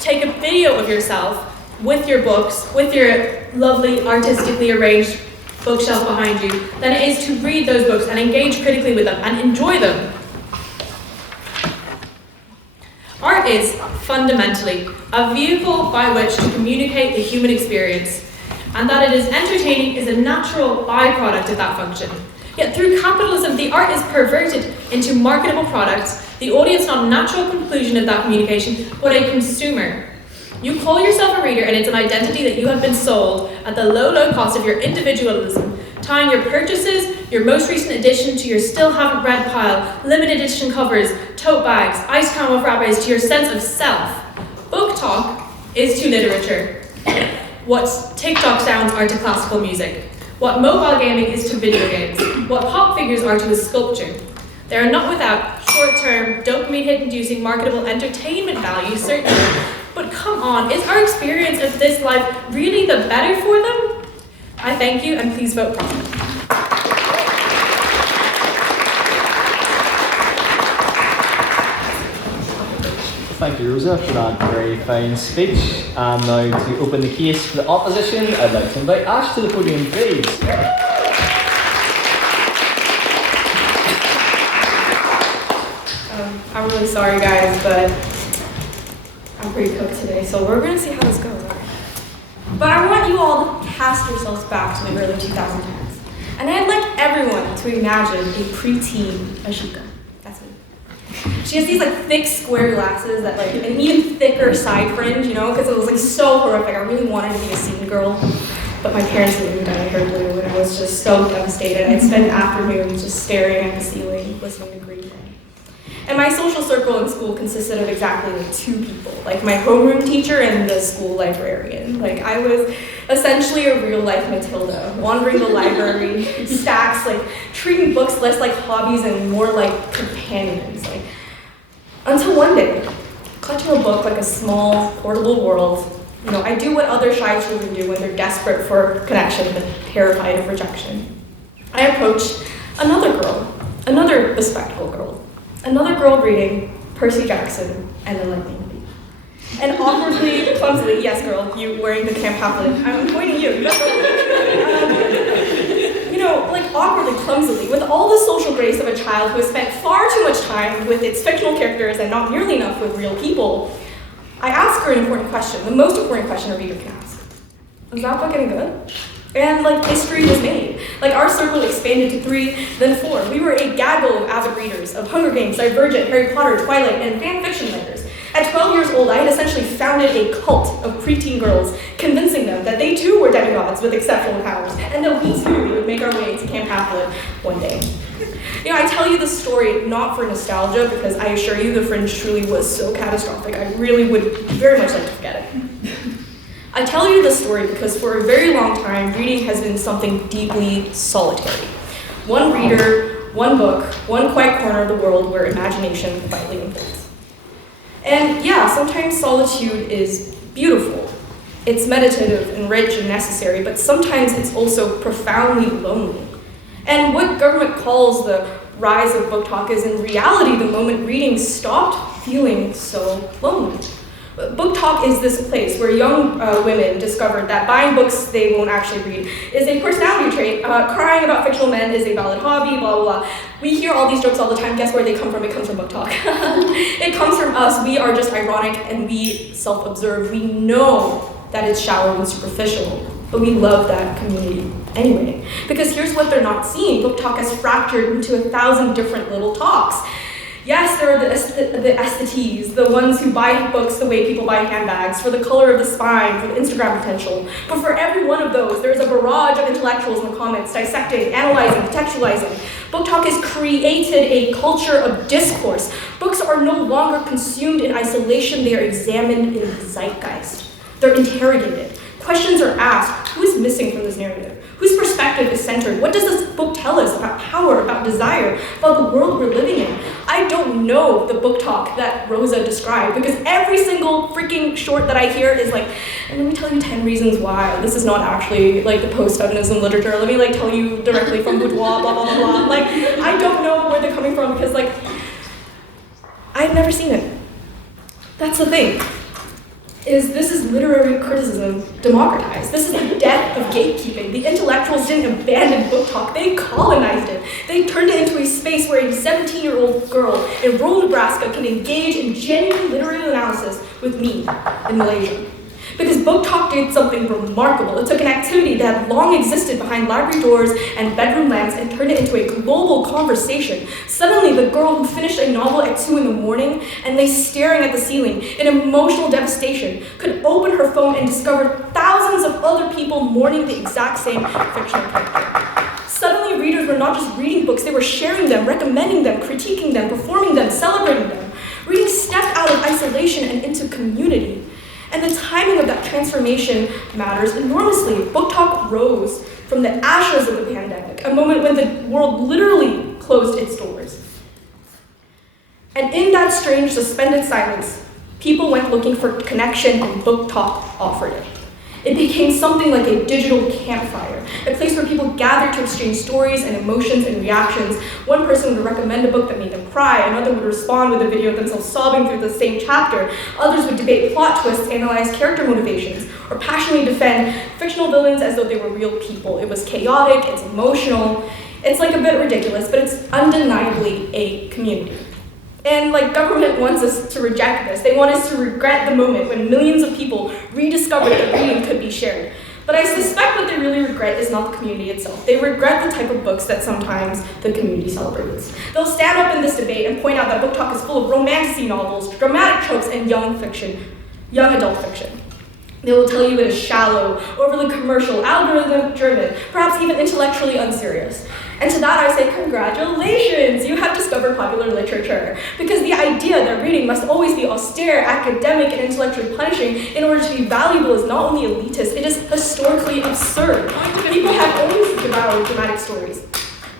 take a video of yourself with your books, with your lovely artistically arranged bookshelf behind you, than it is to read those books and engage critically with them and enjoy them. Art is fundamentally a vehicle by which to communicate the human experience, and that it is entertaining is a natural byproduct of that function. Yet through capitalism, the art is perverted into marketable products, the audience not a natural conclusion of that communication, but a consumer. You call yourself a reader, and it's an identity that you have been sold at the low, low cost of your individualism, tying your purchases, your most recent edition to your still haven't read pile, limited edition covers, tote bags, ice cream frappes to your sense of self. BookTok is to literature what TikTok sounds are to classical music, what mobile gaming is to video games, what pop figures are to a sculpture. They are not without short-term, dopamine hit-inducing, marketable entertainment value, certainly, but come on, is our experience of this life really the better for them? I thank you, and please vote profit. Thank you, Rosa, for that very fine speech. And now to open the case for the opposition, I'd like to invite Ash to the podium, please. really sorry guys, but I'm pretty cooked today, so we're gonna see how this goes. But I want you all to cast yourselves back to the early 2010s. And I'd like everyone to imagine a preteen Ashika. That's me. She has these like thick square glasses that like, an even thicker side fringe, you know, because it was like so horrific. I really wanted to be a scene girl, but my parents didn't dye her blue, and I was just so devastated. I'd spend afternoons just staring at the ceiling, listening to Green Day. And my social circle in school consisted of exactly like 2 people, like my homeroom teacher and the school librarian. Like I was essentially a real life Matilda, wandering the library, stacks, like treating books less like hobbies and more like companions. Like until one day, clutching a book like a small, portable world, you know, I do what other shy children do when they're desperate for connection but terrified of rejection. I approached another girl, another bespectacled girl. Another girl reading Percy Jackson and the Lightning Thief. And awkwardly, clumsily, yes girl, you wearing the camp pamphlet, I'm pointing you, you know, like awkwardly, clumsily, with all the social grace of a child who has spent far too much time with its fictional characters and not nearly enough with real people, I asked her an important question, the most important question a reader can ask. Is that book any good? And like history was made. Like our circle expanded to 3, then 4. We were a gaggle of avid readers of Hunger Games, Divergent, Harry Potter, Twilight, and fan fiction writers. At 12 years old, I had essentially founded a cult of preteen girls, convincing them that they too were demigods with exceptional powers, and that we too would make our way to Camp Half-Blood one day. You know, I tell you this story not for nostalgia, because I assure you the Fringe truly was so catastrophic, I really would very much like to forget it. I tell you this story because for a very long time, reading has been something deeply solitary. One reader, one book, one quiet corner of the world where imagination quietly unfolds. And yeah, sometimes solitude is beautiful. It's meditative and rich and necessary, but sometimes it's also profoundly lonely. And what government calls the rise of BookTok is in reality the moment reading stopped feeling so lonely. BookTok is this place where young women discovered that buying books they won't actually read is a personality trait, crying about fictional men is a valid hobby, blah, blah, blah. We hear all these jokes all the time. Guess where they come from? It comes from BookTok. It comes from us. We are just ironic and we self-observe. We know that it's shallow and superficial, but we love that community anyway. Because here's what they're not seeing. BookTok has fractured into 1,000 different little talks. Yes, there are the aesthetes, the ones who buy books the way people buy handbags, for the color of the spine, for the Instagram potential. But for every one of those, there's a barrage of intellectuals in the comments dissecting, analyzing, contextualizing. BookTok has created a culture of discourse. Books are no longer consumed in isolation, they are examined in the zeitgeist. They're interrogated. Questions are asked. Who is missing from this narrative? Whose perspective is centered? What does this book tell us about power, about desire, about the world we're living in? I don't know the BookTok that Rosa described, because every single freaking short that I hear is like, and let me tell you 10 reasons why this is not actually like the post-feminism literature. Let me like tell you directly from boudoir, blah, blah, blah, blah. Like, I don't know where they're coming from because like, I've never seen it. That's the thing. This is literary criticism democratized. This is the death of gatekeeping. The intellectuals didn't abandon BookTok, they colonized it. They turned it into a space where a 17-year-old girl in rural Nebraska can engage in genuine literary analysis with me in Malaysia. Because BookTok did something remarkable. It took an activity that had long existed behind library doors and bedroom lamps and turned it into a global conversation. Suddenly, the girl who finished a novel at 2 in the morning and lay staring at the ceiling in emotional devastation could open her phone and discover thousands of other people mourning the exact same fictional character. Suddenly, readers were not just reading books, they were sharing them, recommending them, critiquing them, performing them, celebrating them. Reading stepped out of isolation and into community. And the timing of that transformation matters enormously. BookTok rose from the ashes of the pandemic, a moment when the world literally closed its doors. And in that strange suspended silence, people went looking for connection and BookTok offered it. It became something like a digital campfire, a place where people gathered to exchange stories and emotions and reactions. One person would recommend a book that made them cry, another would respond with a video of themselves sobbing through the same chapter, others would debate plot twists, analyze character motivations, or passionately defend fictional villains as though they were real people. It was chaotic, it's emotional, it's like a bit ridiculous, but it's undeniably a community. And government wants us to reject this. They want us to regret the moment when millions of people rediscovered that reading could be shared. But I suspect what they really regret is not the community itself. They regret the type of books that sometimes the community celebrates. They'll stand up in this debate and point out that BookTok is full of romantasy novels, dramatic tropes, and young adult fiction. They will tell you it is shallow, overly commercial, algorithm-driven, perhaps even intellectually unserious. And to that I say, congratulations, you have discovered popular literature. Because the idea that reading must always be austere, academic, and intellectually punishing in order to be valuable is not only elitist, it is historically absurd. People have always devoured dramatic stories.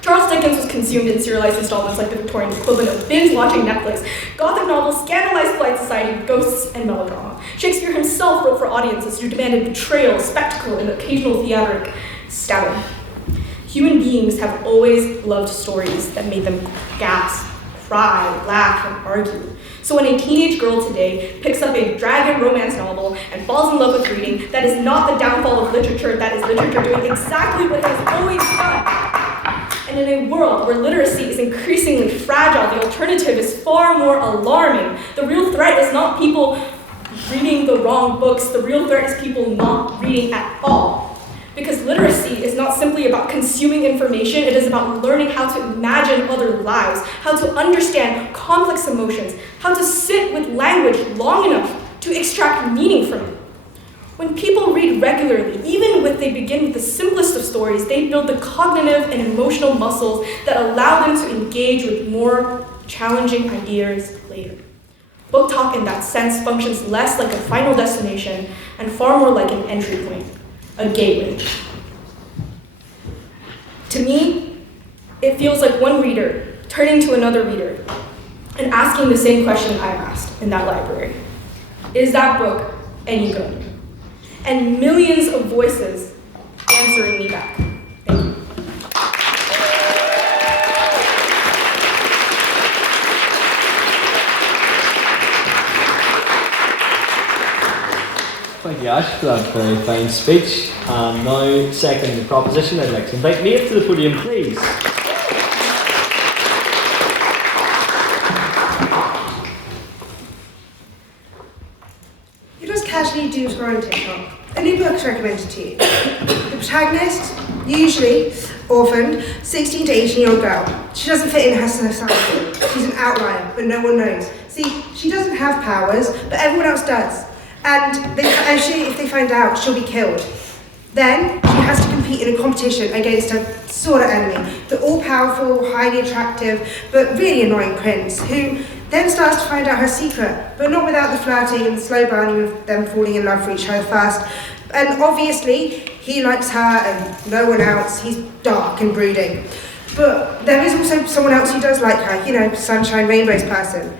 Charles Dickens was consumed in serialized installments like the Victorian equivalent of binge-watching Netflix. Gothic novels scandalized polite society, ghosts, and melodrama. Shakespeare himself wrote for audiences who demanded betrayal, spectacle, and occasional theatric stabbing. Human beings have always loved stories that made them gasp, cry, laugh, and argue. So when a teenage girl today picks up a dragon romance novel and falls in love with reading, that is not the downfall of literature, that is literature doing exactly what it has always done. And in a world where literacy is increasingly fragile, the alternative is far more alarming. The real threat is not people reading the wrong books, the real threat is people not reading at all. Because literacy is not simply about consuming information, it is about learning how to imagine other lives, how to understand complex emotions, how to sit with language long enough to extract meaning from it. When people read regularly, even if they begin with the simplest of stories, they build the cognitive and emotional muscles that allow them to engage with more challenging ideas later. BookTok in that sense functions less like a final destination and far more like an entry point. A gateway. To me, it feels like one reader turning to another reader and asking the same question I asked in that library. Is that book any good? And millions of voices answering me back. Thank you, Ash, for that very fine speech. And now, second the proposition, I'd like to invite Nate to the podium, please. You just casually doom scroll on TikTok. A new book is recommended to you. The protagonist, usually orphaned, 16 to 18-year-old girl. She doesn't fit in her society. She's an outlier, but no one knows. See, she doesn't have powers, but everyone else does. And if they find out, she'll be killed. Then, she has to compete in a competition against a sort of enemy, the all-powerful, highly attractive, but really annoying prince, who then starts to find out her secret, but not without the flirting and the slow burning of them falling in love for each other first. And obviously, he likes her and no one else. He's dark and brooding. But there is also someone else who does like her, sunshine, rainbows person.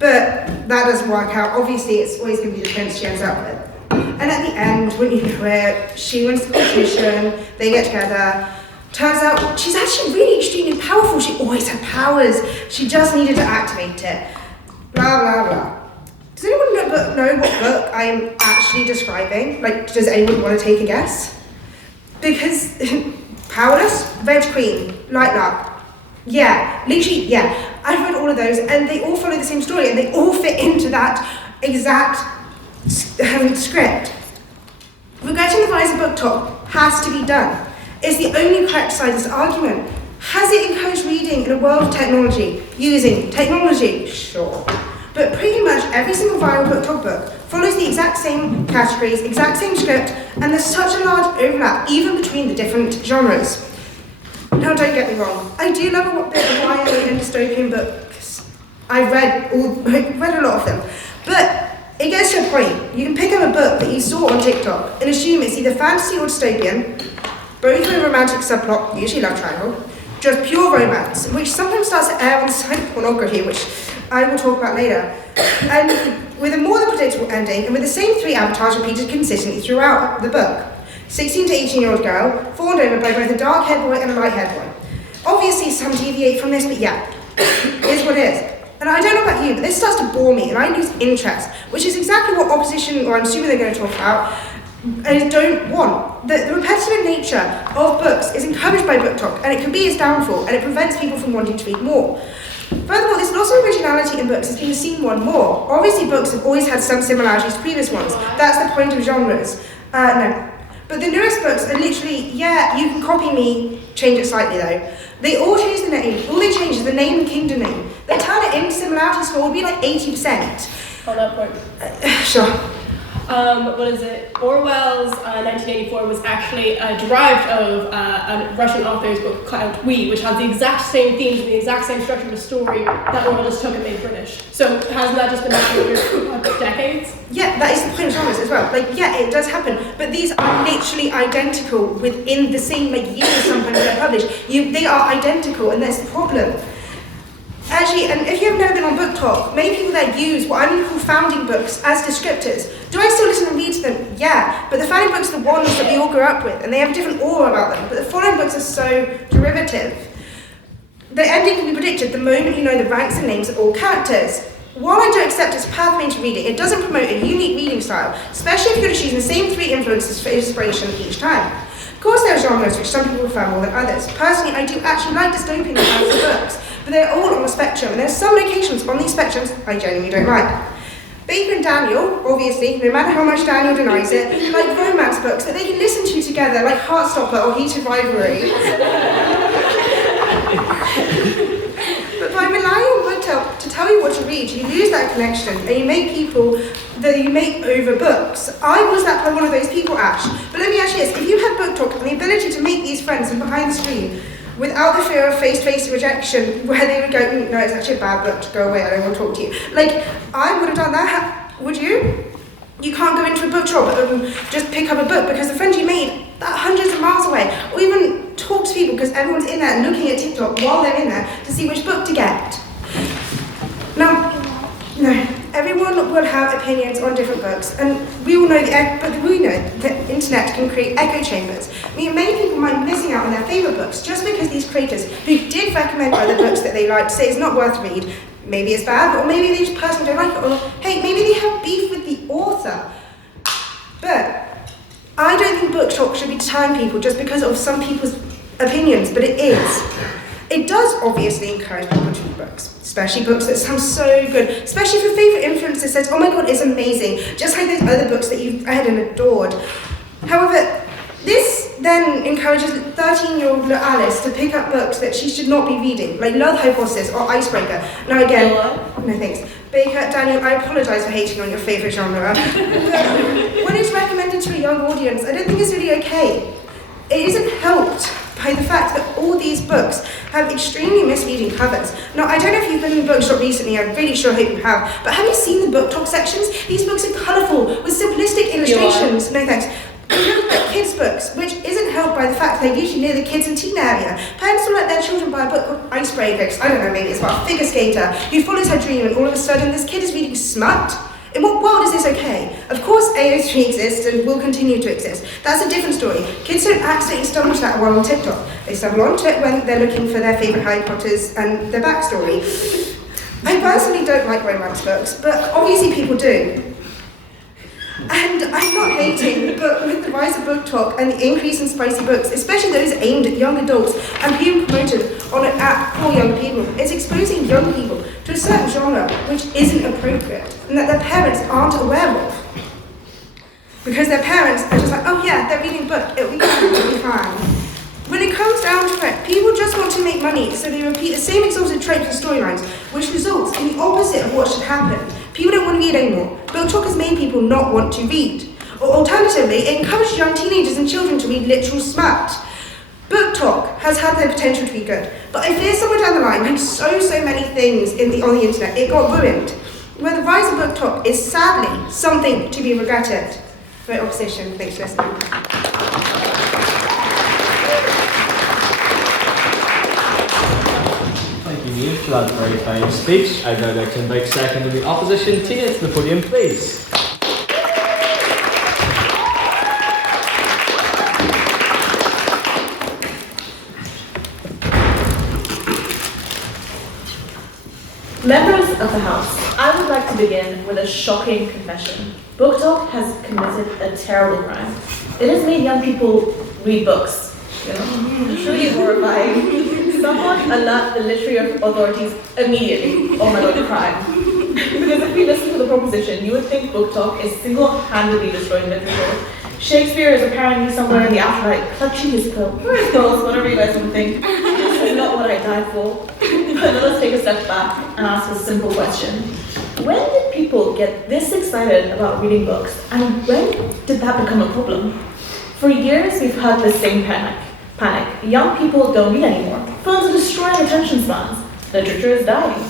But that doesn't work out. Obviously, it's always going to be the prince she ends up with. And at the end, when you know it, she wins the competition, they get together. Turns out she's actually really extremely powerful. She always had powers. She just needed to activate it. Blah, blah, blah. Does anyone know what book I'm actually describing? Does anyone want to take a guess? Because powerless, Veg Queen, Light Luck. Yeah, literally, yeah. I've read all of those, and they all follow the same story, and they all fit into that exact script. Regretting the rise of BookTok has to be done. It's the only correct side of this argument. Has it encouraged reading in a world of technology? Using technology? Sure. But pretty much every single viral BookTok book follows the exact same categories, exact same script, and there's such a large overlap even between the different genres. Now, don't get me wrong, I do love a bit of YA and dystopian books. I've read a lot of them. But it gets to a point. You can pick up a book that you saw on TikTok and assume it's either fantasy or dystopian, both with a romantic subplot, usually love triangle, just pure romance, which sometimes starts to err on the side of pornography, which I will talk about later. And with a more than predictable ending, and with the same three avatars repeated consistently throughout the book. 16 to 18-year-old girl, fawned over by both a dark-haired boy and a light-haired boy. Obviously, some deviate from this, but yeah, it is what it is. And I don't know about you, but this starts to bore me, and I lose interest, which is exactly what opposition, or I'm assuming they're going to talk about, I don't want. The repetitive nature of books is encouraged by BookTok, and it can be its downfall, and it prevents people from wanting to read more. Furthermore, this loss of originality in books has been seen more and more. Obviously, books have always had some similarities to previous ones. That's the point of genres. No. But the newest books are literally, yeah, you can copy me, change it slightly though. They all change the name. All they change is the name and kingdom name. They turn it into similarity score would be like 80%. On that point. Sure. What is it? Orwell's 1984 was actually derived of a Russian author's book called We, which has the exact same themes and the exact same structure of the story that Orwell just took and made British. So hasn't that just been happening for decades? Yeah, that is the point of genres as well. Like, yeah, it does happen, but these are literally identical within the same years sometimes they're published. They are identical, and that's the problem. Actually, and if you've never been on BookTok, many people there use what I'm going to call founding books as descriptors. Do I still listen and read to them? Yeah, but the founding books are the ones that we all grew up with, and they have a different aura about them, but the following books are so derivative. The ending can be predicted the moment you know the ranks and names of all characters. While I do accept its pathway into reading, it doesn't promote a unique reading style, especially if you're going to choose the same 3 influences for inspiration each time. Of course, there are genres which some people prefer more than others. Personally, I do actually like dystopian and fantasy books, but they're all on a spectrum, and there's some locations on these spectrums I genuinely don't like. Baker and Daniel, obviously, no matter how much Daniel denies it, like romance books that they can listen to together, like Heartstopper or Heated Rivalry. But by relying on BookTok to tell you what to read, you lose that connection, and you make people that you make over books. I was one of those people, Ash. But let me ask you this, if you had BookTok and the ability to make these friends from behind the screen, without the fear of face-to-face rejection, where they would go, no, it's actually a bad book, to go away, I don't want to talk to you. Like, I would have done that, would you? You can't go into a bookshop and just pick up a book because the friends you made, that hundreds of miles away, or even talk to people because everyone's in there looking at TikTok while they're in there to see which book to get. Now, no, everyone will have opinions on different books, and we all know the internet can create echo chambers. I mean, many people might be missing out on their favourite books just because these creators who did recommend other books that they liked say it's not worth read. Maybe it's bad, or maybe they just personally don't like it, or hey, maybe they have beef with the author. But I don't think BookTok should be deterring people just because of some people's opinions, but it is. It does obviously encourage people to read books, especially books that sound so good, especially if your favourite influencer says, oh my god, it's amazing, just like those other books that you've read and adored. However, this then encourages 13-year-old Alice to pick up books that she should not be reading, like Love Hypothesis or Icebreaker. Now again, no thanks. Baker, Daniel, I apologise for hating on your favourite genre. But when it's recommended to a young audience, I don't think it's really okay. It isn't helped by the fact that all these books have extremely misleading covers. Now, I don't know if you've been in the bookshop recently, I really sure hope you have, but have you seen the BookTok sections? These books are colourful, with simplistic illustrations. No thanks. Like kids' books, which isn't helped by the fact they're usually near the kids and teen area. Parents will let their children buy a book called Icebreaker, I don't know, maybe it's about a figure skater who follows her dream and all of a sudden this kid is reading smut. In what world is this okay? Of course AO3 exists and will continue to exist. That's a different story. Kids don't accidentally stumble to that while on TikTok. They stumble onto it when they're looking for their favourite Harry Potters and their backstory. I personally don't like romance books, but obviously people do. And I'm not hating, but with the rise of BookTok and the increase in spicy books, especially those aimed at young adults and being promoted on an app for young people, it's exposing young people to a certain genre which isn't appropriate and that their parents aren't aware of. Because their parents are just like, oh yeah, they're reading a book, it'll be fine. When it comes down to it, people just want to make money, so they repeat the same exhausted tropes and storylines, which results in the opposite of what should happen. People don't want to read anymore. BookTok has made people not want to read. Or alternatively, it encourages young teenagers and children to read literal smut. BookTok has had the potential to be good, but I fear somewhere down the line, like so many things on the internet, it got ruined. Where the rise of BookTok is sadly something to be regretted. Great opposition, thanks for listening. Thank you, Neil, for that very fine speech. I'd now like to invite second in the opposition, Tina, to the podium, please. Members of the House, I would like to begin with a shocking confession. BookTok has committed a terrible crime. It has made young people read books. you know? Truly horrifying. Someone alert the literary authorities immediately. Oh my god, crime. Because if we listen to the proposition, you would think BookTok is single-handedly destroying literature. Shakespeare is apparently somewhere in the afterlife, clutching his pill, or his pills, whatever you guys want to think. This is not what I died for. But let's take a step back and ask a simple question. When did people get this excited about reading books, and when did that become a problem? For years, we've had the same panic. Young people don't read anymore. Phones are destroying attention spans. Literature is dying.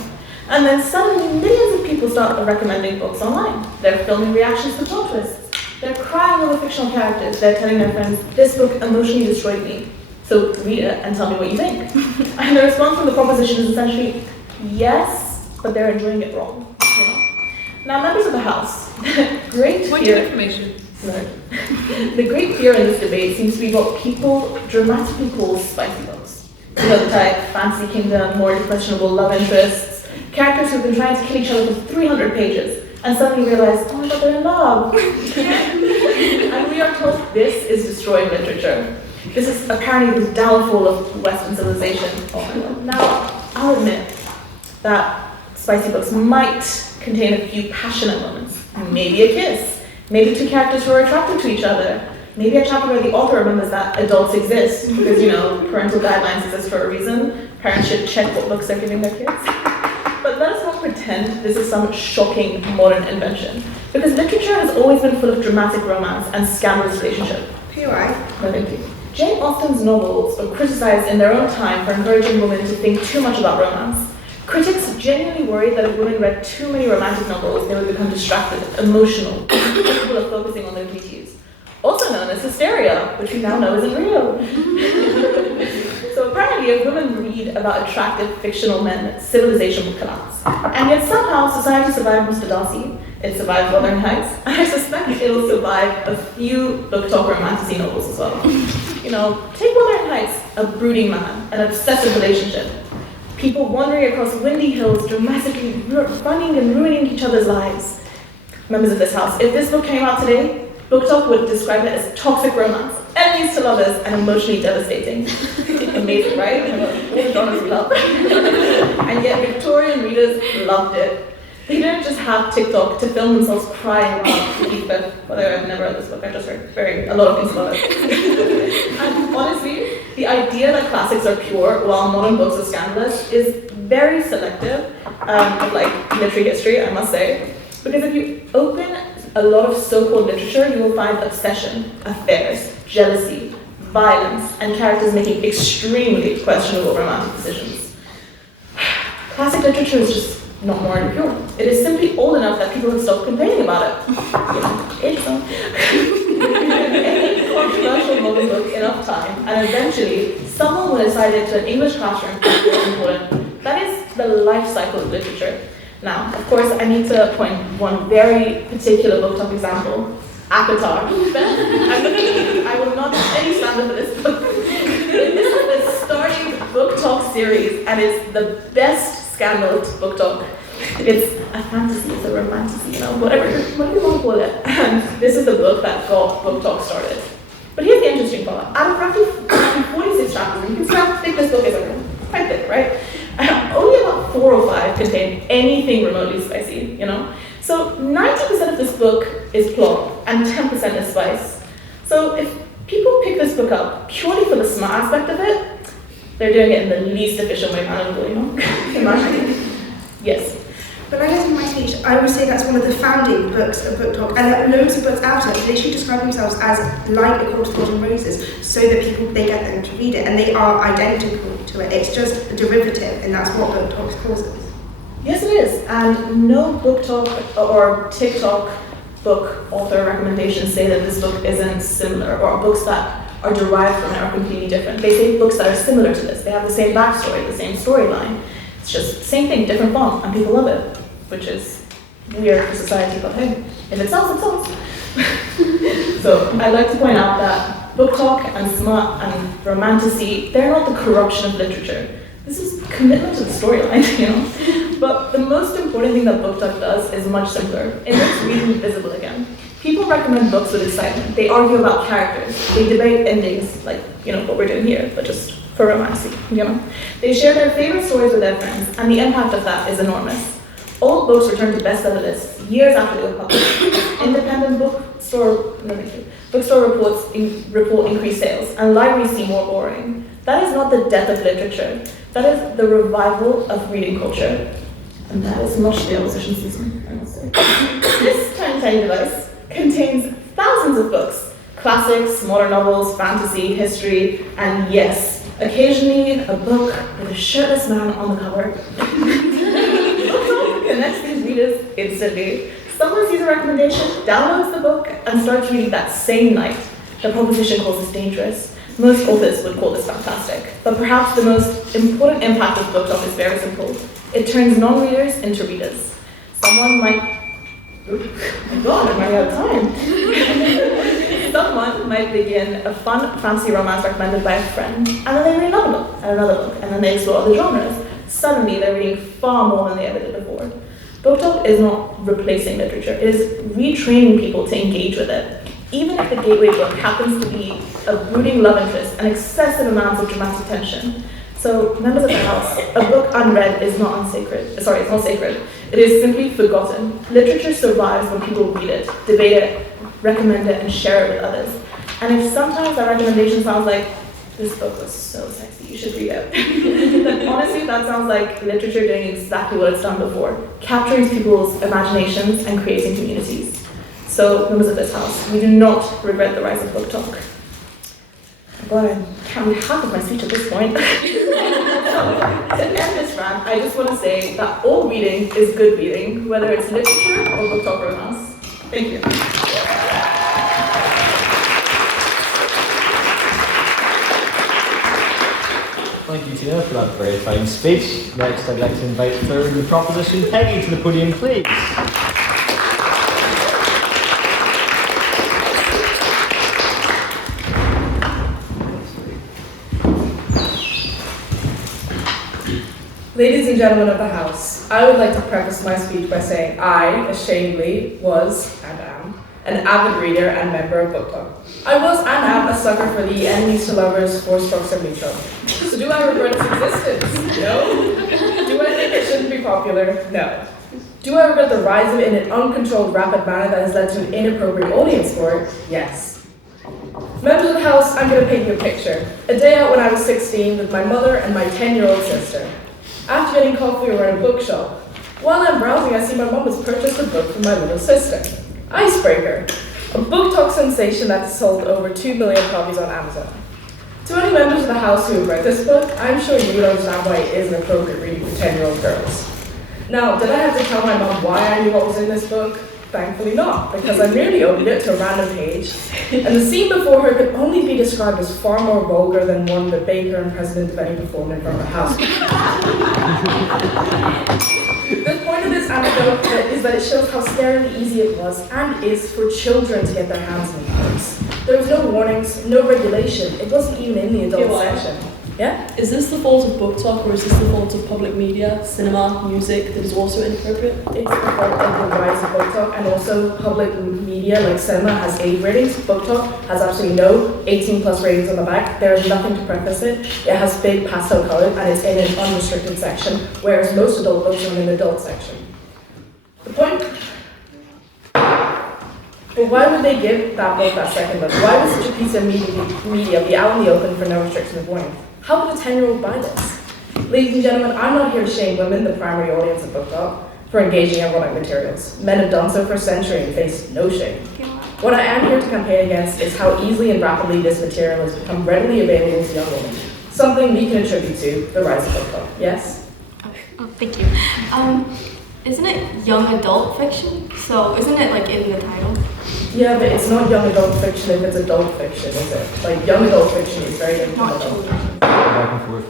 And then suddenly, millions of people start recommending books online. They're filming reactions to plot twists. They're crying over fictional characters. They're telling their friends, this book emotionally destroyed me. So read it and tell me what you think. And the response from the proposition is essentially, yes, but they're enjoying it wrong. You know? Now, members of the House, great Point fear. of information. The great fear in this debate seems to be what people dramatically call spicy books. You know, the type, fancy kingdom, more questionable love interests, characters who've been trying to kill each other for 300 pages, and suddenly realize, oh my god, they're in love. And we are told this is destroying literature. This is apparently the downfall of Western civilization. Oh my god. Now, I'll admit that spicy books might contain a few passionate moments. Maybe a kiss. Maybe two characters who are attracted to each other. Maybe a chapter where the author remembers that adults exist, because, you know, parental guidelines exist for a reason. Parents should check what books they're giving their kids. But let us not pretend this is some shocking modern invention, because literature has always been full of dramatic romance and scandalous relationship. POI. No, thank you. Jane Austen's novels were criticized in their own time for encouraging women to think too much about romance. Critics genuinely worried that if women read too many romantic novels, they would become distracted, emotional, incapable of focusing on their duties. Also known as hysteria, which we now know isn't real. So apparently, if women read about attractive fictional men, civilization would collapse. And yet somehow society survived Mr. Darcy, it survived Wuthering Heights, and I suspect it'll survive a few BookTok romantasy novels as well. You know, take Wuthering Heights, a brooding man, an obsessive relationship. People wandering across windy hills, dramatically running and ruining each other's lives. Members of this House, if this book came out today, BookTok would describe it as toxic romance, enemies to lovers, and emotionally devastating. Amazing, right? All the genres we love. And yet Victorian readers loved it. They didn't just have TikTok to film themselves crying while Keith Beth, although I've never read this book, I just heard a lot of things about it. And honestly, the idea that classics are pure while modern books are scandalous is very selective of like literary history, I must say. Because if you open a lot of so-called literature, you will find obsession, affairs, jealousy, violence, and characters making extremely questionable romantic decisions. Classic literature is just not morally pure. It is simply old enough that people have stopped complaining about it. You know, it's on. Any controversial modern book enough time, and eventually someone will decide it to an English classroom is important. That is the life cycle of literature. Now, of course, I need to point one very particular BookTok example, Avatar. I will not have any slander for this book. This is the starting BookTok series, and it's the best scandaled BookTok. It's a fantasy, it's a romantasy, you know, whatever you want to call it. And this is the book that got BookTok started. But here's the interesting part. Out of roughly 46 chapters, you can see how thick this book is, quite thick, right? Only about 4 or 5 contain anything remotely spicy, you know? So 90% of this book is plot and 10% is spice. So if people pick this book up purely for the smart aspect of it, they're doing it in the least efficient way imaginable, you know? Imagine. Yes. But I guess in my speech, I would say that's one of the founding books of BookTok, and that loads of books out there, they should describe themselves as like A Court of Thorns and Roses, so that they get them to read it, and they are identical to it. It's just a derivative, and that's what BookTok calls it. Yes, it is. And no BookTok or TikTok book author recommendations say that this book isn't similar, or books that are derived from it are completely different. They say books that are similar to this. They have the same backstory, the same storyline. It's just same thing, different font, and people love it, which is weird for society, but hey, if it sells, it sells. So I'd like to point out that BookTok and smut and romantasy, they're not the corruption of literature. This is commitment to the storyline, you know? But the most important thing that BookTok does is much simpler. It makes reading visible again. People recommend books with excitement. They argue about characters. They debate endings, like, what we're doing here, but just for romancy, They share their favorite stories with their friends, and the impact of that is enormous. Old books return to bestseller lists years after they were published. Independent bookstore reports report increased sales, and libraries seem more boring. That is not the death of literature. That is the revival of reading culture. And that is much the opposition season, I must say. This tiny device contains thousands of books. Classics, modern novels, fantasy, history, and yes, occasionally a book with a shirtless man on the cover. BookTok connects these readers instantly. Someone sees a recommendation, downloads the book, and starts reading that same night. The proposition calls this dangerous. Most authors would call this fantastic. But perhaps the most important impact of BookTok is very simple. It turns non-readers into readers. Someone might... Oh my god, I'm running out of time. Someone might begin a fun fantasy romance recommended by a friend, and then they read another book, and another book, and then they explore other genres. Suddenly, they're reading far more than they ever did before. BookTok is not replacing literature, it is retraining people to engage with it. Even if the gateway book happens to be a brooding love interest and excessive amounts of dramatic tension. So, members of the House, a book unread is not unsacred. Sorry, it's not sacred. It is simply forgotten. Literature survives when people read it, debate it, recommend it, and share it with others. And if sometimes that recommendation sounds like, this book was so sexy, you should read it, then honestly that sounds like literature doing exactly what it's done before, capturing people's imaginations and creating communities. So, members of this House, we do not regret the rise of BookTok. But I can't read half of my speech at this point. To end this rant, I just want to say that all reading is good reading, whether it's literature or BookTok romance. Thank you. Thank you, Tina, for that very fine speech. Next, I'd like to invite third the proposition, Peggy, to the podium, please. Ladies and gentlemen of the House, I would like to preface my speech by saying I, ashamedly, was and am an avid reader and member of BookTok. I was and am a sucker for the enemies to lovers forced proximity trope. So do I regret its existence? No. Do I think it shouldn't be popular? No. Do I regret the rise of it in an uncontrolled, rapid manner that has led to an inappropriate audience for it? Yes. Members of the House, I'm going to paint you a picture. A day out when I was 16 with my mother and my 10-year-old sister. After getting coffee, we were in a bookshop. While I'm browsing, I see my mum has purchased a book for my little sister. Icebreaker, a BookTok sensation that's sold over 2 million copies on Amazon. To any members of the House who have read this book, I'm sure you would understand why it is an appropriate reading for 10-year-old girls. Now, did I have to tell my mum why I knew what was in this book? Thankfully not, because I merely opened it to a random page, and the scene before her could only be described as far more vulgar than one the baker and president of any performed in front of a house. The point of this anecdote is that it shows how scarily easy it was and is for children to get their hands on books. There was no warnings, no regulation. It wasn't even in the adult section. Yeah? Is this the fault of BookTok, or is this the fault of public media, cinema, music that is also inappropriate? It's the fault of the rise of BookTok, and also public media like cinema has age ratings. BookTok has absolutely no 18+ ratings on the back. There is nothing to preface it. It has big pastel colors and it's in an unrestricted section, whereas most adult books are in an adult section. The point. But why would they give that book that second look? Why would such a piece of media be out in the open for no restriction of warning? How would a 10-year-old buy this? Ladies and gentlemen, I'm not here to shame women, the primary audience of BookTok, for engaging in erotic materials. Men have done so for a century and face no shame. What I am here to campaign against is how easily and rapidly this material has become readily available to young women. Something we can attribute to the rise of BookTok. Yes? Oh, thank you. Isn't it young adult fiction? So isn't it like in the title? Yeah, but it's not young adult fiction if it's adult fiction, is it? Like, young adult fiction is very different from adult fiction. Back and forth.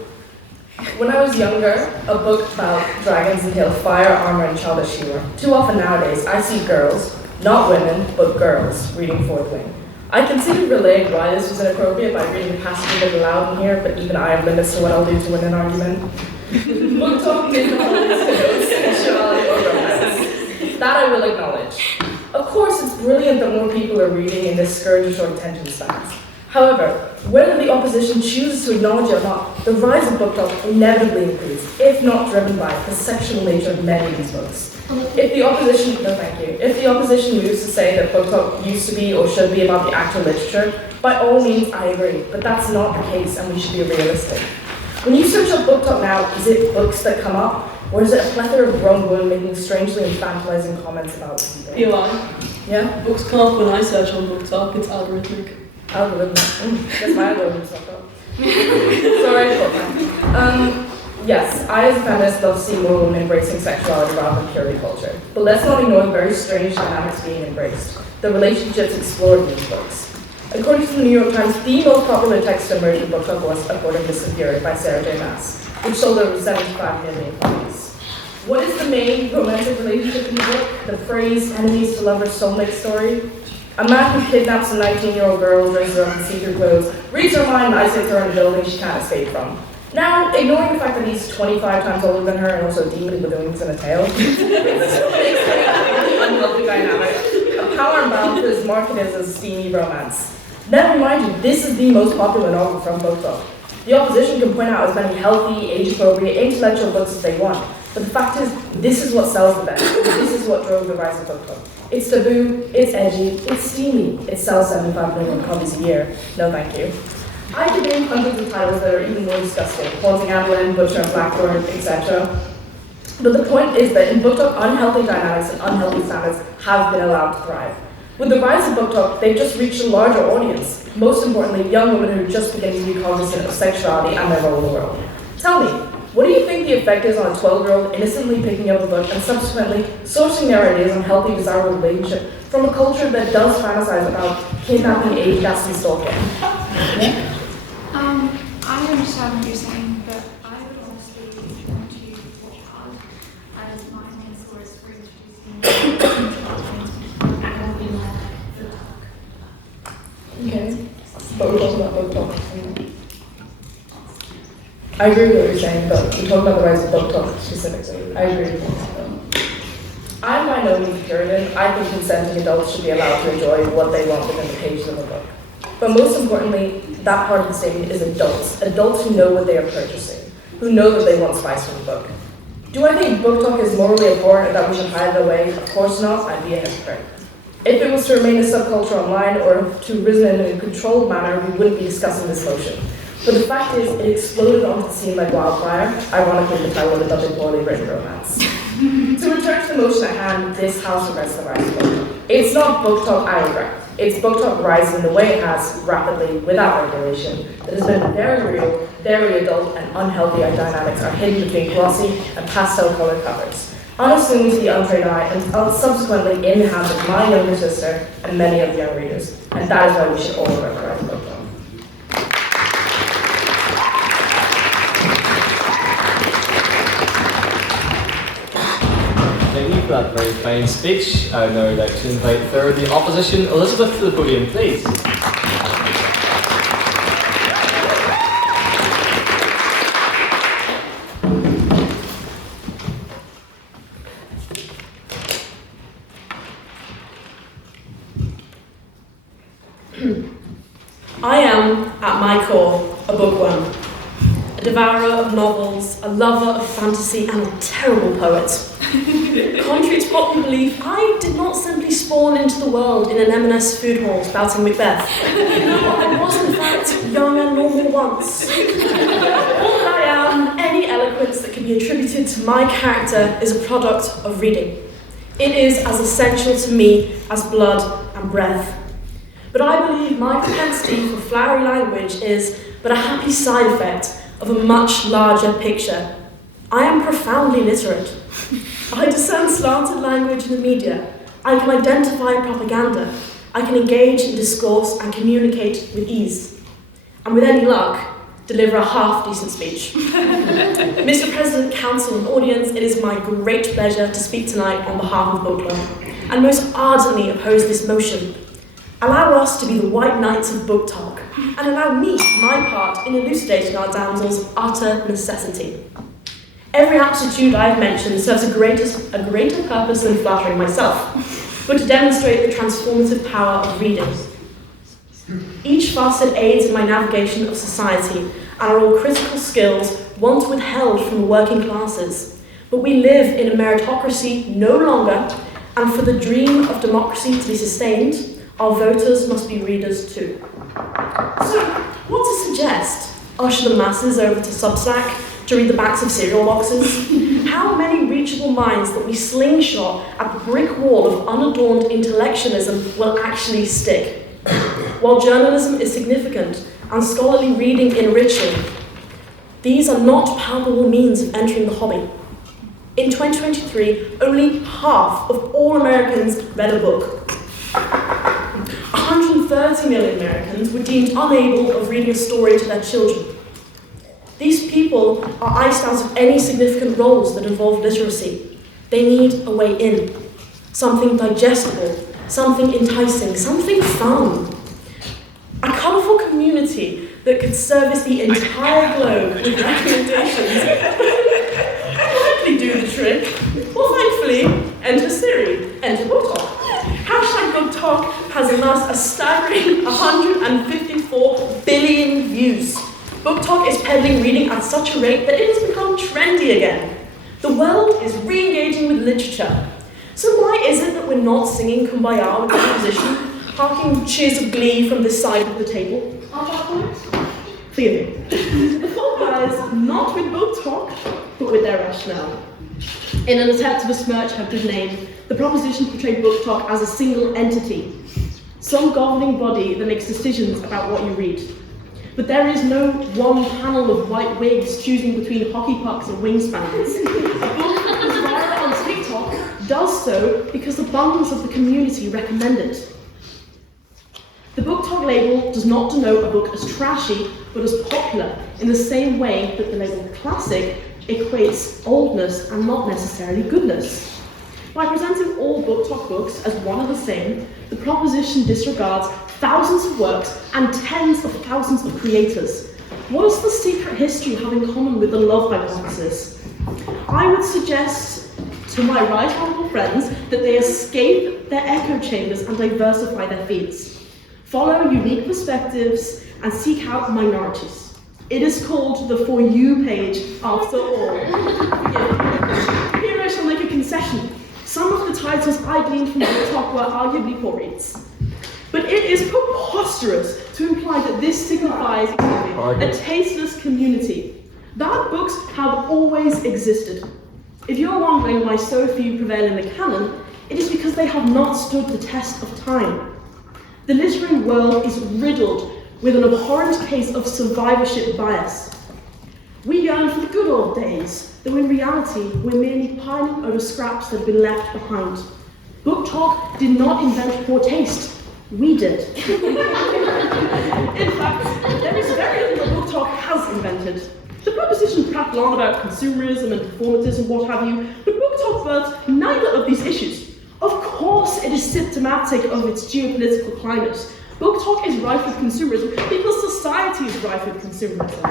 When I was younger, a book about dragons entailed fire, armor, and childish humor. Too often nowadays, I see girls, not women, but girls, reading Fourth Wing. I considered relaying why this was inappropriate by reading the passage a bit aloud in here, but even I have limits to what I'll do to win an argument. BookTok did not list to no sexuality or romance. That I will acknowledge. Of course, it's brilliant that more people are reading in this scourge of short attention spans. However, whether the opposition chooses to acknowledge it or not, the rise of BookTok inevitably includes, if not driven by, the sexual nature of many of these books. If the opposition moves to say that BookTok used to be or should be about the actual literature, by all means I agree, but that's not the case and we should be realistic. When you search up BookTok now, is it books that come up, or is it a plethora of grown women making strangely infantilizing comments about people? Eli. Yeah? Books come up when I search on BookTok, it's algorithmic. Algorithmic. That's my algorithm's not up. Sorry, yes, I as a feminist love to see more women embracing sexuality rather than purely culture. But let's not ignore the very strange dynamics being embraced, the relationships explored in these books. According to the New York Times, the most popular text to emerge in BookTok was According to Superior by Sarah J. Maas, which sold over 75 million copies. What is the main romantic relationship in the book? The phrase enemies to lovers soulmate story? A man who kidnaps a 19-year-old girl, dresses her up in see-through clothes, reads her mind, and isolates her in a building she can't escape from. Now, ignoring the fact that he's 25 times older than her and also deeply with wings and a tail, it's still makes for an unhealthy dynamic. A power imbalance is marketed as a steamy romance. Never mind you, this is the most popular novel from BookTok. The opposition can point out as many healthy, age-appropriate, intellectual books as they want, but the fact is, this is what sells the best. This is what drove the rise of BookTok. It's taboo, it's edgy, it's steamy. It sells 75 million copies a year. No thank you. I could name hundreds of titles that are even more disgusting, Haunting Adeline, Butcher and Blackthorn, etc. But the point is that in BookTok, unhealthy dynamics and unhealthy standards have been allowed to thrive. With the rise of BookTok, they've just reached a larger audience. Most importantly, young women who are just beginning to be cognizant of sexuality and their role in the world. Tell me, what do you think the effect is on a 12-year-old innocently picking up a book and subsequently sourcing their ideas on healthy, desirable relationship from a culture that does fantasize about kidnapping, age gaps, and stalking? Yeah? I understand what you're saying, but I would honestly want to watch hard as my main source for introducing Okay, but we're talking about BookTok. I agree with what you're saying, but we're talking about the rise of BookTok specifically. I agree with what I'm by no means a Puritan. I think consenting adults should be allowed to enjoy what they want within the pages of a book. But most importantly, that part of the statement is adults. Adults who know what they are purchasing, who know that they want spice from the book. Do I think BookTok is morally abhorrent and that we should hide it away? Of course not, I'd be a hypocrite. If it was to remain a subculture online or to risen in a controlled manner, we wouldn't be discussing this motion. But the fact is, it exploded onto the scene like wildfire, ironically the title of another poorly written romance. To return to the motion at hand, this house regrets the rise of BookTok. It's not BookTok I regret. It's BookTok rising the way it has, rapidly, without regulation, that has been very real, very adult, and unhealthy dynamics are hidden between glossy and pastel-colored covers, unassuming to the untrained eye, and subsequently in the hands of my younger sister and many of the young readers. And that is why we should all regret the rise of BookTok. Thank you for that very fine speech. I would now like to invite third the opposition, Elizabeth, to the podium, please. I am, at my core, a bookworm. A devourer of novels, a lover of fantasy, and a terrible poet. Contrary to popular belief, I did not simply spawn into the world in an M&S food hall spouting Macbeth. No, I was in fact young and normal once. All that I am, any eloquence that can be attributed to my character is a product of reading. It is as essential to me as blood and breath. But I believe my propensity for flowery language is but a happy side effect of a much larger picture. I am profoundly literate. I discern slanted language in the media. I can identify propaganda. I can engage in discourse and communicate with ease. And with any luck, deliver a half-decent speech. Mr. President, Council and audience, it is my great pleasure to speak tonight on behalf of Book Club and most ardently oppose this motion. Allow us to be the white knights of BookTok and allow me my part in elucidating our damsel's utter necessity. Every aptitude I have mentioned serves a greater purpose than flattering myself. but to demonstrate the transformative power of reading. Each facet aids in my navigation of society and are all critical skills once withheld from the working classes. But we live in a meritocracy no longer, and for the dream of democracy to be sustained, our voters must be readers too. So, what to suggest? Usher the masses over to Substack to read the backs of cereal boxes? How many reachable minds that we slingshot at the brick wall of unadorned intellectualism will actually stick? While journalism is significant and scholarly reading enriching, these are not palpable means of entering the hobby. In 2023, only half of all Americans read a book. 130 million Americans were deemed unable of reading a story to their children. These people are iced out of any significant roles that involve literacy. They need a way in, something digestible, something enticing, something fun. A colourful community that could service the entire globe with recommendations likely do the trick. Well, thankfully, enter Siri, enter BookTok. Hashtag BookTok has amassed a staggering 154 billion views. BookTok is peddling reading at such a rate that it has become trendy again. The world is re-engaging with literature. So why is it that we're not singing Kumbaya with the musician, harking cheers of glee from this side of the table? Aren't our points? Forgive me. The fault lies not with BookTok, but with their rationale. In an attempt to besmirch her good name, the proposition portrayed BookTok as a single entity, some governing body that makes decisions about what you read. But there is no one panel of white wigs choosing between hockey pucks and wingspans. A book that is viral on TikTok does so because abundance of the community recommend it. The BookTok label does not denote a book as trashy, but as popular, in the same way that the label classic equates oldness and not necessarily goodness. By presenting all BookTok books as one and the same, the proposition disregards thousands of works and tens of thousands of creators. What does the secret history have in common with the love hypothesis? I would suggest to my right honourable friends that they escape their echo chambers and diversify their feeds. Follow unique perspectives and seek out minorities. It is called the For You page, after all. Here I shall make a concession. Some of the titles I gleaned from BookTok were arguably poor reads. But it is preposterous to imply that this signifies a tasteless community. Bad books have always existed. If you're wondering why so few prevail in the canon, it is because they have not stood the test of time. The literary world is riddled with an abhorrent case of survivorship bias. We yearn for the good old days, though in reality we're merely piling over scraps that have been left behind. BookTok did not invent poor taste. We did. In fact, there is very little that BookTok has invented. The proposition prattle on about consumerism and performatism and what have you, but BookTok birthed neither of these issues. Of course it is symptomatic of its geopolitical climate. BookTok is rife with consumerism because society is rife with consumerism.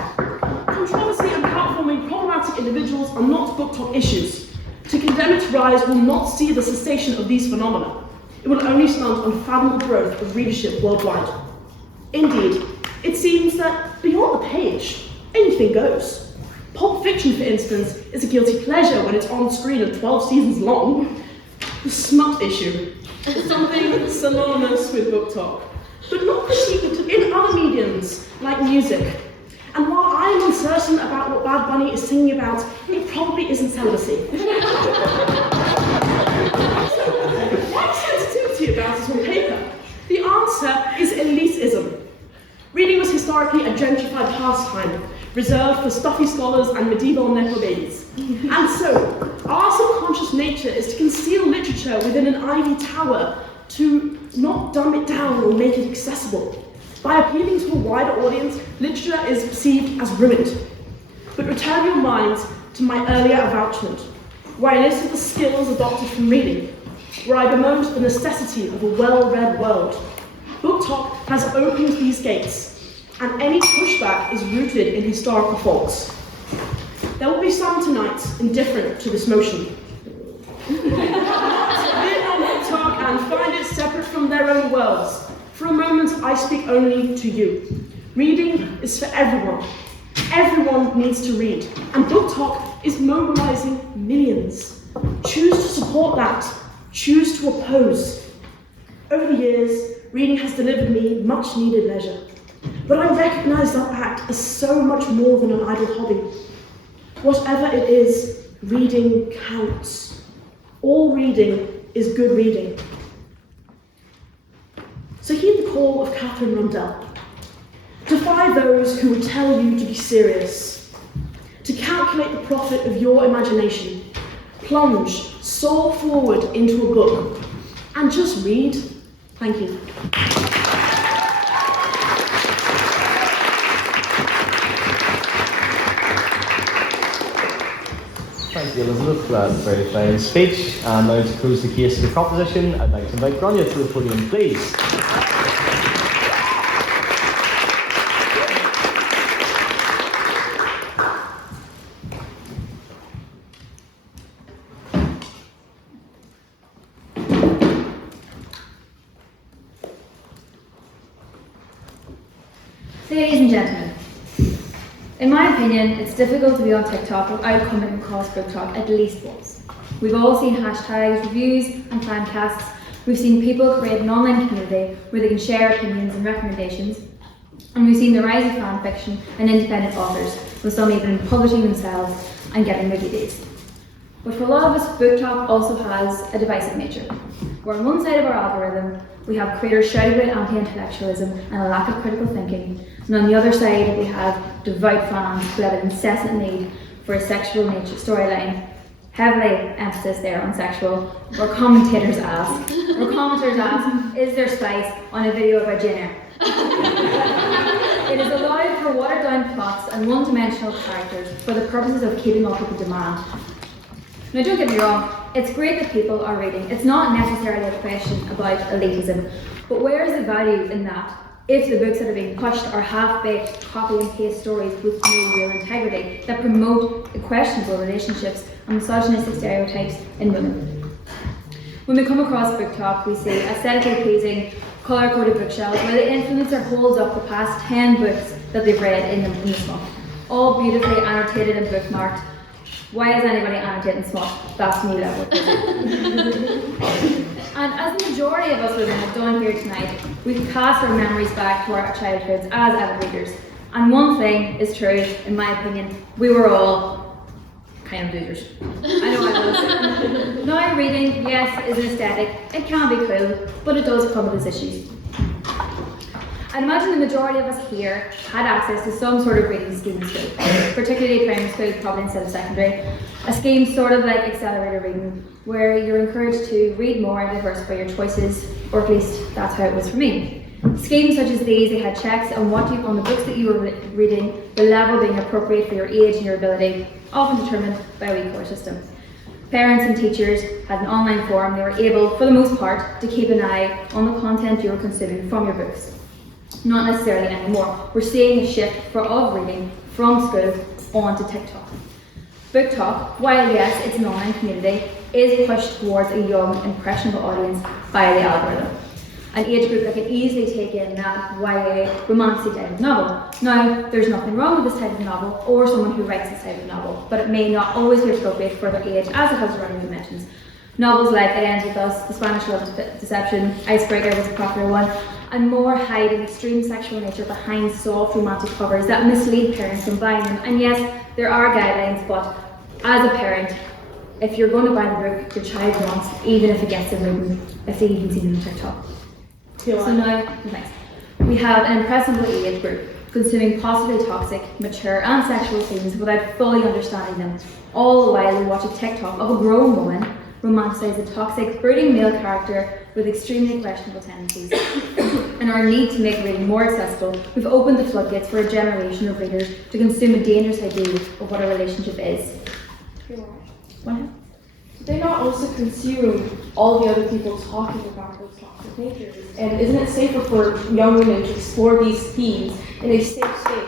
Controversy and platforming problematic individuals are not BookTok issues. To condemn its rise will not see the cessation of these phenomena. It will only stunt unfathomable growth of readership worldwide. Indeed, it seems that beyond the page, anything goes. Pulp Fiction, for instance, is a guilty pleasure when it's on screen and 12 seasons long. The smut issue is something synonymous with BookTok, but not critiqued in other mediums, like music. And while I'm uncertain about what Bad Bunny is singing about, it probably isn't celibacy. What's sensitivity about it on paper? The answer is elitism. Reading was historically a gentrified pastime, reserved for stuffy scholars and medieval nepo babies. And so, our subconscious nature is to conceal literature within an ivy tower, to not dumb it down or make it accessible. By appealing to a wider audience, literature is perceived as ruined. But return your minds to my earlier avouchment, where I listed the skills adopted from reading, where I bemoaned the necessity of a well-read world. BookTok has opened these gates, and any pushback is rooted in historical faults. There will be some tonight indifferent to this motion. Being on BookTok and separate from their own worlds. For a moment, I speak only to you. Reading is for everyone. Everyone needs to read, and BookTok is mobilizing millions. Choose to support that. Choose to oppose. Over the years, reading has delivered me much needed leisure. But I recognize that act as so much more than an idle hobby. Whatever it is, reading counts. All reading is good reading. So heed the call of Catherine Rundell. Defy those who would tell you to be serious. To calculate the profit of your imagination. Plunge, soar forward into a book. And just read. Thank you. Thank you, Elizabeth, for that very fine speech. And now to close the case of the proposition, I'd like to invite Grania to the podium, please. Ladies and gentlemen, in my opinion, it's difficult to be on TikTok without coming across BookTok at least once. We've all seen hashtags, reviews, and fan casts. We've seen people create an online community where they can share opinions and recommendations. And we've seen the rise of fan fiction and independent authors, with some even publishing themselves and getting wiki days. But for a lot of us, BookTok also has a divisive nature, where on one side of our algorithm, we have creators shouting about anti-intellectualism and a lack of critical thinking, and on the other side, we have devout fans who have an incessant need for a sexual nature storyline, heavily emphasis there on sexual, where commenters ask, is there spice on a video about Jane Eyre? It is allowed for watered-down plots and one-dimensional characters for the purposes of keeping up with the demand. Now don't get me wrong, it's great that people are reading. It's not necessarily a question about elitism, but where is the value in that if the books that are being pushed are half-baked copy and paste stories with no real integrity that promote questionable relationships and misogynistic stereotypes in women? When we come across BookTok, we see aesthetically pleasing, colour-coded bookshelves where the influencer holds up the past 10 books that they've read in this month, all beautifully annotated and bookmarked. Why is anybody annotating smut? That's new level. And as the majority of us women have done here tonight, we've cast our memories back to our childhoods as avid readers. And one thing is true, in my opinion, we were all kind of losers. I know I was. Now reading, yes, is an aesthetic. It can be cool, but it does come with its issues. I'd imagine the majority of us here had access to some sort of reading scheme in school, particularly primary school, probably instead of secondary. A scheme sort of like accelerated reading, where you're encouraged to read more and diversify your choices, or at least that's how it was for me. Schemes such as these, they had checks on on the books that you were reading, the level being appropriate for your age and your ability, often determined by a core system. Parents and teachers had an online forum. They were able, for the most part, to keep an eye on the content you were consuming from your books. Not necessarily anymore. We're seeing a shift of reading from school onto TikTok. BookTok, while yes, it's an online community, is pushed towards a young, impressionable audience by the algorithm. An age group that can easily take in that YA romantic type of novel. Now, there's nothing wrong with this type of novel or someone who writes this type of novel, but it may not always be appropriate for their age, as it has already been mentioned. Novels like It Ends With Us, The Spanish Love Deception, Icebreaker was a popular one, and more hide an extreme sexual nature behind soft romantic covers that mislead parents from buying them. And yes, there are guidelines, but as a parent, if you're going to buy the book your child wants, even if it gets them written, if they even see them on TikTok. So now, next, we have an impressively age group consuming possibly toxic, mature and sexual themes without fully understanding them, all the while we watch a TikTok of a grown woman romanticize a toxic, brooding male character with extremely questionable tendencies. In our need to make reading more accessible, we've opened the floodgates for a generation of readers to consume a dangerous idea of what a relationship is. What? They not also consume all the other people talking about those toxic natures. And isn't it safer for young women to explore these themes in a safe space?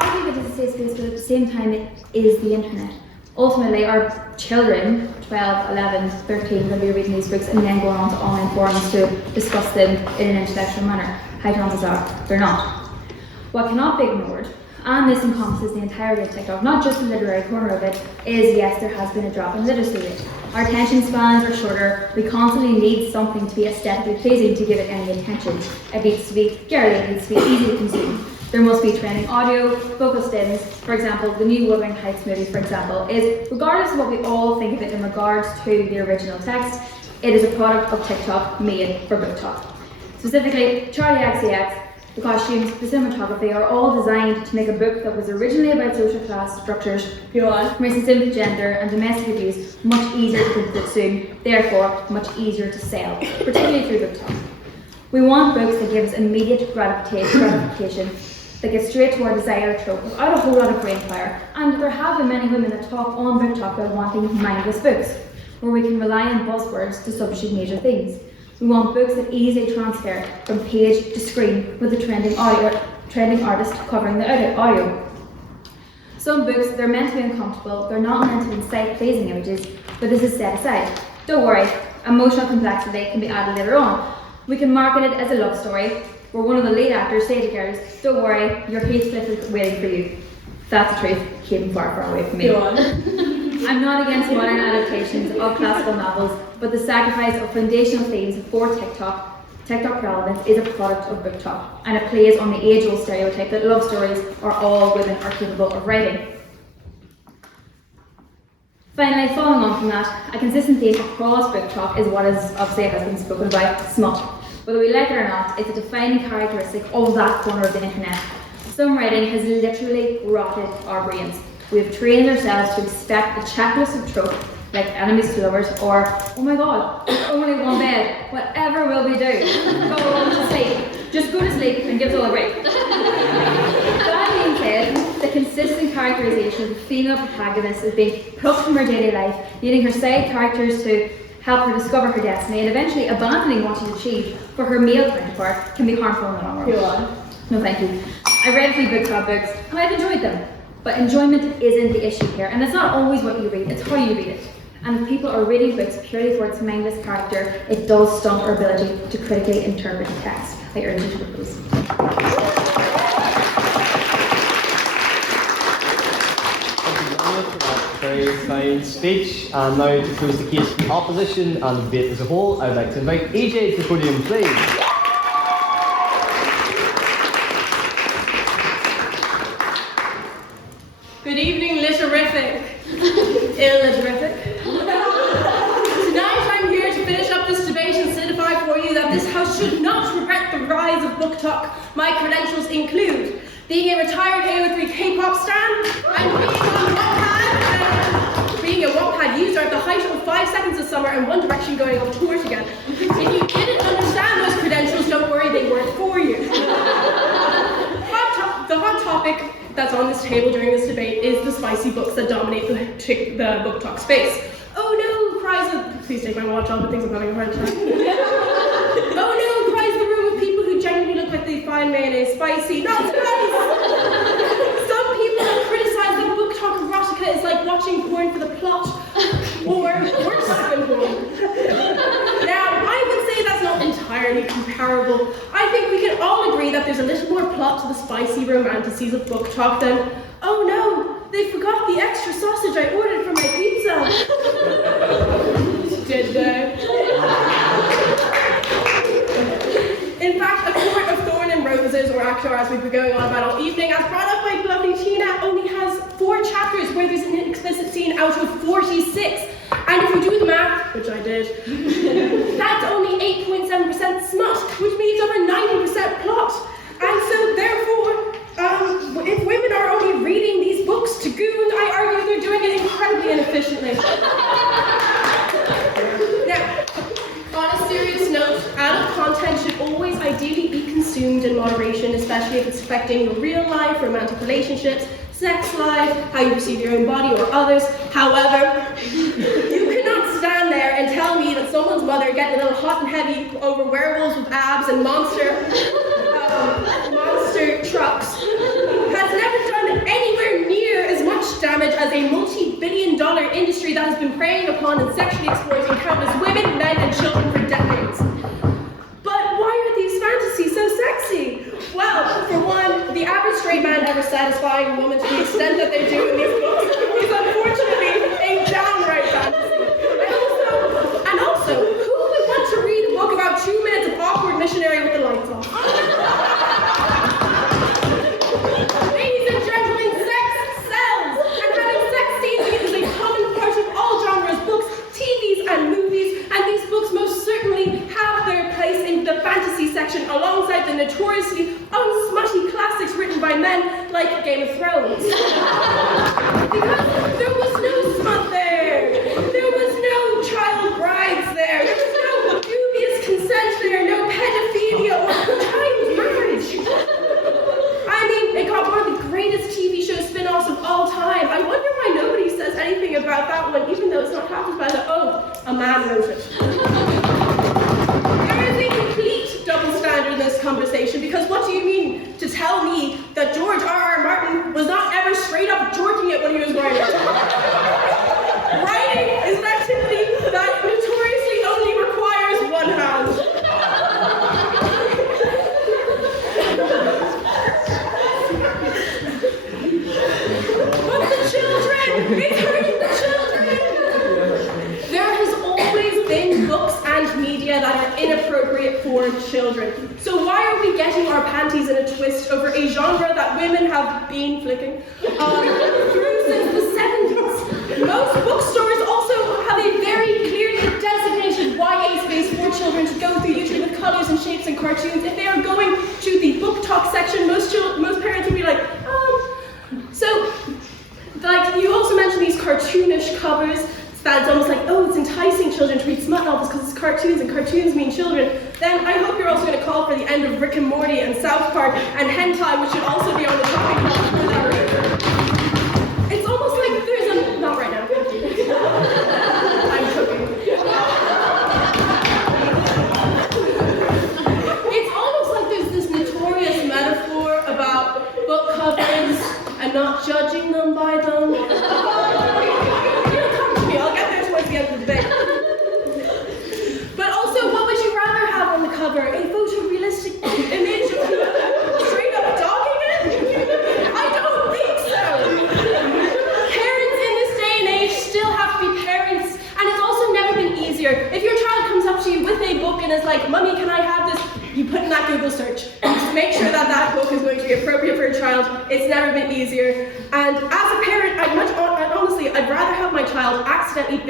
I think it is a safe space, but at the same time it is the internet. Ultimately, our children, 12, 11, 13, will be reading these books and then going on to online forums to discuss them in an intellectual manner. High chances are they're not. What cannot be ignored, and this encompasses the entirety of TikTok, not just the literary corner of it, is yes, there has been a drop in literacy rate. Our attention spans are shorter. We constantly need something to be aesthetically pleasing to give it any attention. It needs to be girly, it needs to be easy to consume. There must be trending audio, vocal stems. For example, the new Wuthering Heights movie, for example, is, regardless of what we all think of it in regards to the original text, it is a product of TikTok made for BookTok. Specifically, Charlie XCX, the costumes, the cinematography are all designed to make a book that was originally about social class structures, racism, gender, and domestic abuse much easier to consume, therefore much easier to sell, particularly through BookTok. We want books that give us immediate gratification, that get straight to our desired trope without a whole lot of brain fire, and there have been many women that talk on BookTok about wanting mindless books, where we can rely on buzzwords to substitute major themes. We want books that easily transfer from page to screen with a trending artist covering the audio. Some books, they're meant to be uncomfortable, they're not meant to incite pleasing images, but this is set aside. Don't worry, emotional complexity can be added later on. We can market it as a love story, where one of the lead actors say to girls, don't worry, your Heathcliff is waiting for you. That's the truth, keep far, far away from me. Go on. I'm not against modern adaptations of classical novels, but the sacrifice of foundational themes for TikTok relevance is a product of BookTok, and it plays on the age-old stereotype that love stories are all women are capable of writing. Finally, following on from that, a consistent theme across BookTok is what is obviously has been spoken about, smut. Whether we like it or not, it's a defining characteristic of that corner of the internet. Some writing has literally rotted our brains. We have trained ourselves to expect a checklist of tropes like enemies to lovers or, oh my god, only one bed, whatever will we do? Go on to sleep. Just go to sleep and give us all a break. That being said, the consistent characterization of the female protagonist is being plucked from her daily life, needing her side characters to help her discover her destiny, and eventually abandoning what she's achieved for her male counterpart can be harmful in the long run. Go on. No, thank you. I read a few BookTok books, and I've enjoyed them. But enjoyment isn't the issue here, and it's not always what you read, it's how you read it. And if people are reading books purely for its mindless character, it does stunt our ability to critically interpret text. I urge you to propose. Very fine speech, and now to close the case for the opposition and the debate as a whole, I'd like to invite AJ to the podium, please. Good evening, litterific. Illitterific. Tonight I'm here to finish up this debate and solidify for you that this house should not regret the rise of BookTok. My credentials include being a retired AO3 K-pop stan and being a Wattpad user at the height of 5 Seconds of Summer and One Direction going on tour together. If you didn't understand those credentials, don't worry, they weren't for you. The hot topic that's on this table during this debate is the spicy books that dominate the BookTok space. Oh no, cries of... Please take my watch off, but thinks I'm having a heart attack. Oh no, cries the room of people who genuinely look like they find mayonnaise spicy. Not spicy! Some people have criticized that BookTok erotica is like watching porn for the plot, or worse than porn. Now, I would say that's not entirely comparable. I think we can all agree that there's a little more plot to the spicy romanticides of BookTok than, oh no, they forgot the extra sausage I ordered for my pizza. Did they? In fact, A Court of Thorn and Roses, or ACTOR, as we've been going on about all evening, as brought up by lovely Tina, only has 4 chapters where there's an explicit scene out of 46. And if you do the math, which I did, that's only 8.7% smut, which means over 90% plot. And so therefore, if women are only reading these books to goon, I argue they're doing it incredibly inefficiently. Now, on a serious note, adult content should always ideally be consumed in moderation, especially if it's affecting your real life, romantic relationships, sex life, how you perceive your own body or others. However, you cannot stand there and tell me that someone's mother getting a little hot and heavy over werewolves with abs and monster trucks has never done anywhere near as much damage as a multi-billion multi-billion-dollar industry that has been preying upon and sexually exploiting countless women, men, and children for decades. But why are these fantasies so sexy? Well, for one, the average straight man ever satisfying a woman to the extent that they do in these books is unfortunately a downright fantasy. And also, who would want to read a book about 2 minutes of awkward missionary with the lights off? Ladies and gentlemen, sex sells, and having sex scenes is a common part of all genres, books, TVs, and movies, and these books most certainly have their place in the fantasy section alongside the notoriously unsmutty classics written by men like Game of Thrones. Because there was no smut there, there was no child brides there, there was no dubious consent there, no pedophilia or child marriage. I mean, it got one of the greatest TV show spin-offs of all time. I wonder why nobody says anything about that one, even though it's not half as bad as, oh, a man wrote it. There is a complete double standard in this conversation, because what do you mean to tell me that George R.R. Martin was not ever straight up jorking it when he was writing? Writing is an activity that notoriously only requires one hand. But the children! It's hurting the children! There has always been books and media that are inappropriate for children. So why are we getting our panties in a twist over a genre that women have been flicking through since the 70s? Most bookstores also have a very clearly designated YA space for children to go through, usually with colours and shapes and cartoons. If they are going to the BookTok section, most parents would be like, So, like, you also mentioned these cartoonish covers. That's almost like, oh, it's enticing children to read smut novels because it's cartoons and cartoons mean children. Then I hope you're also going to call for the end of Rick and Morty and South Park and hentai, which should also be on the topic list for that reason. It's almost like there's a... Not right now, thank you. I'm cooking. It's almost like there's this notorious metaphor about book covers and not judging them by them. I'll get there towards the end of the debate. But also, what would you rather have on the cover? A photorealistic image of straight up dogging it? I don't think so. Parents in this day and age still have to be parents, and it's also never been easier. If your child comes up to you with a book and is like, Mummy, can I have this? You put in that Google search. Just make sure that that book is going to be appropriate for a child. It's never been easier. And as a parent, I'd rather have my child accidentally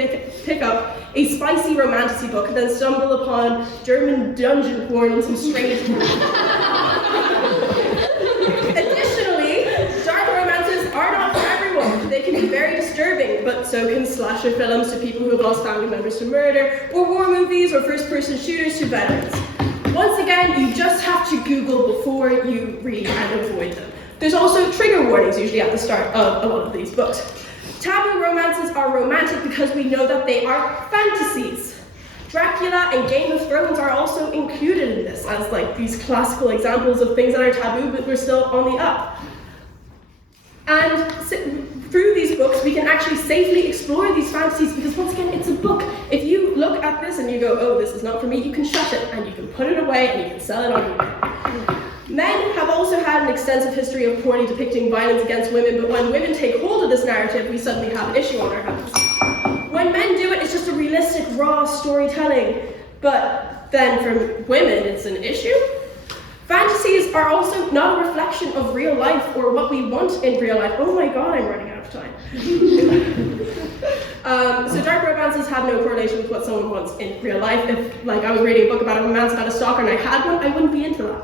pick up a spicy romantasy book than stumble upon German dungeon porn on some strange Additionally, dark romances are not for everyone. They can be very disturbing, but so can slasher films to people who have lost family members to murder, or war movies or first-person shooters to veterans. Once again, you just have to Google before you read and avoid them. There's also trigger warnings usually at the start of a lot of these books. Taboo romances are romantic because we know that they are fantasies. Dracula and Game of Thrones are also included in this as like these classical examples of things that are taboo but we're still on the up. And through these books we can actually safely explore these fantasies because once again it's a book. If you look at this and you go, oh, this is not for me, you can shut it and you can put it away and you can sell it on eBay. Men have also had an extensive history of poorly depicting violence against women, but when women take hold of this narrative, we suddenly have an issue on our hands. When men do it, it's just a realistic, raw storytelling, but then for women, it's an issue. Fantasies are also not a reflection of real life or what we want in real life. Oh my god, I'm running out of time. So dark romances have no correlation with what someone wants in real life. If like I was reading a book about a romance about a stalker and I had one, I wouldn't be into that.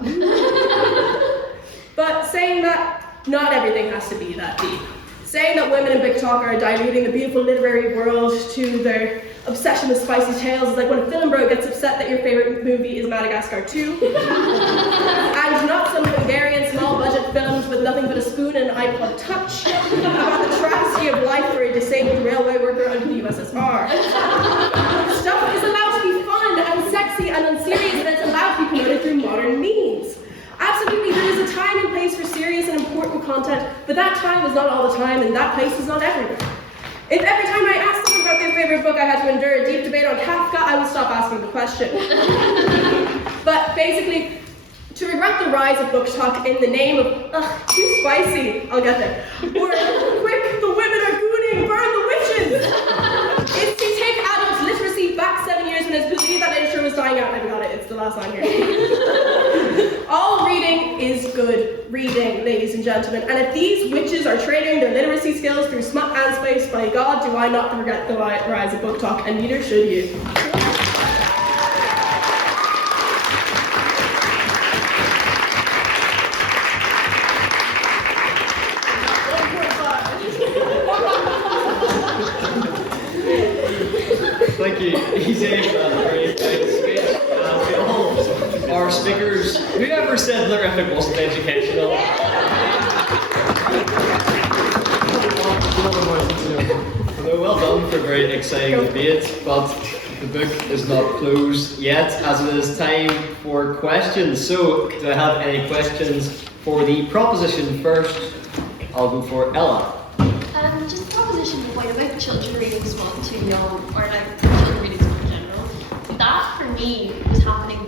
But saying that, not everything has to be that deep. Saying that women in BookTok are diluting the beautiful literary world to their obsession with spicy tales is like when a film bro gets upset that your favorite movie is Madagascar 2. And not some Hungarian small budget films with nothing but a spoon and an iPod Touch about the travesty of life for a disabled railway worker under the USSR. Stuff is allowed to be fun and sexy and unserious, and it's allowed to be promoted through modern means. Absolutely, there is a time and place for serious and important content, but that time is not all the time, and that place is not everywhere. If every time I asked someone about their favourite book I had to endure a deep debate on Kafka, I would stop asking the question. But basically, to regret the rise of BookTok in the name of, too spicy, I'll get there, or quick, the women are gooning, burn the witches, is to take adult literacy back 7 years when it's believed that literature was dying out. I got it, it's the last line here. All reading is good reading, ladies and gentlemen, and if these witches are training their literacy skills through smut and space, by God, do I not regret the rise of BookTok, and neither should you. Thank you, Easy, for that very kind speech. And to all our speakers, whoever said Lyrific wasn't educational. No, well done for a very exciting debate, but the book is not closed yet, as it is time for questions. So, do I have any questions for the proposition first? I'll go for Ella. Just the proposition of point about children reading small too young, or like children reading small in general. That for me was happening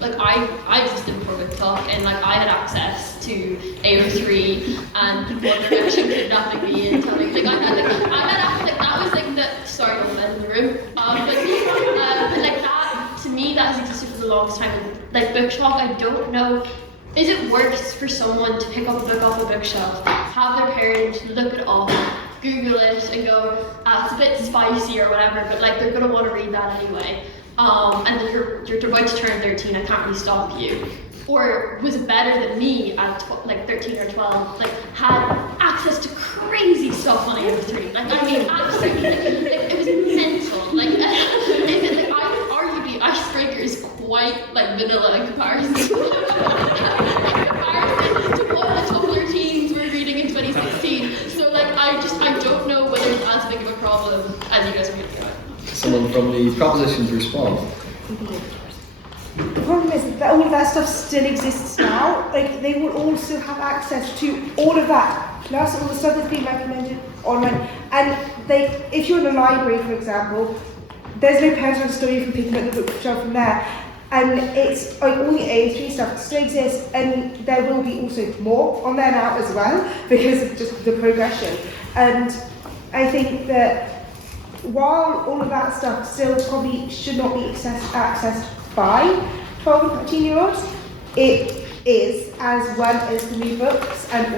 like I existed before BookTok, and like I had access to AO3 and people were actually kidnapping me and telling like I had that was like the sorry all the men in the room. But like that to me that has existed for the longest time. Like BookTok, I don't know. Is it worse for someone to pick up a book off a bookshelf, have their parents look it up, Google it, and go, it's a bit spicy or whatever, but like they're gonna want to read that anyway, and then you're about to turn 13, I can't really stop you. Or was it better that me at 13 or 12, like had access to crazy stuff on AO3? Like I mean, absolutely, it was mental. Like, arguably Icebreaker is quite like vanilla in comparison. To what the top 13s were reading in 2016. So like I don't know whether it's as big of a problem as you guys are making it. Someone from the proposition to respond. The problem is that all of that stuff still exists now. Like they will all still have access to all of that, plus all the stuff that's being recommended online. And if you're in a library, for example, there's no parent to stop you from picking up the bookshelf from there. And it's like all the AO3 stuff still exists, and there will be also more on there now as well because of just the progression. And I think that while all of that stuff still probably should not be accessed by 12 and 13-year-olds, it is, as well as the new books and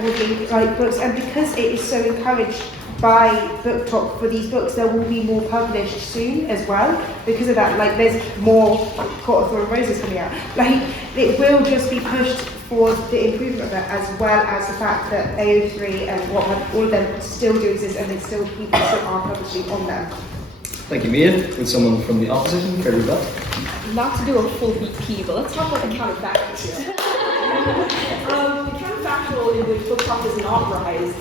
all the books. And because it is so encouraged by BookTok for these books, there will be more published soon as well. Because of that, like there's more Court of Thorn Roses coming out. Like it will just be pushed for the improvement of that, as well as the fact that AO3 and all of them still do exist, and they still people still are publishing on them. Thank you, Mia. With someone from the opposition, Kerry Butt. Not to do a full BP, but let's talk about the counterfactuals here. The counterfactual in which BookTok does not rise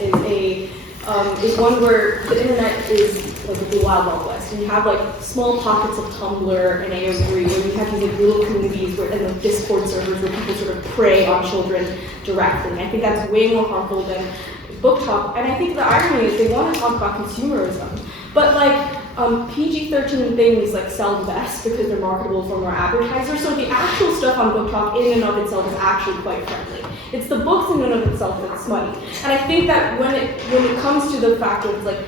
is one where the internet is like the wild, wild west, and you have like small pockets of Tumblr and AO3 where you have these like little communities and like Discord servers where people sort of prey on children directly. And I think that's way more harmful than BookTok. And I think the irony is they want to talk about consumerism, but like PG-13 things like sell best because they're marketable for more advertisers. So the actual stuff on BookTok in and of itself is actually quite friendly. It's the books in and of itself that's smutty. And I think that when it comes to the fact of like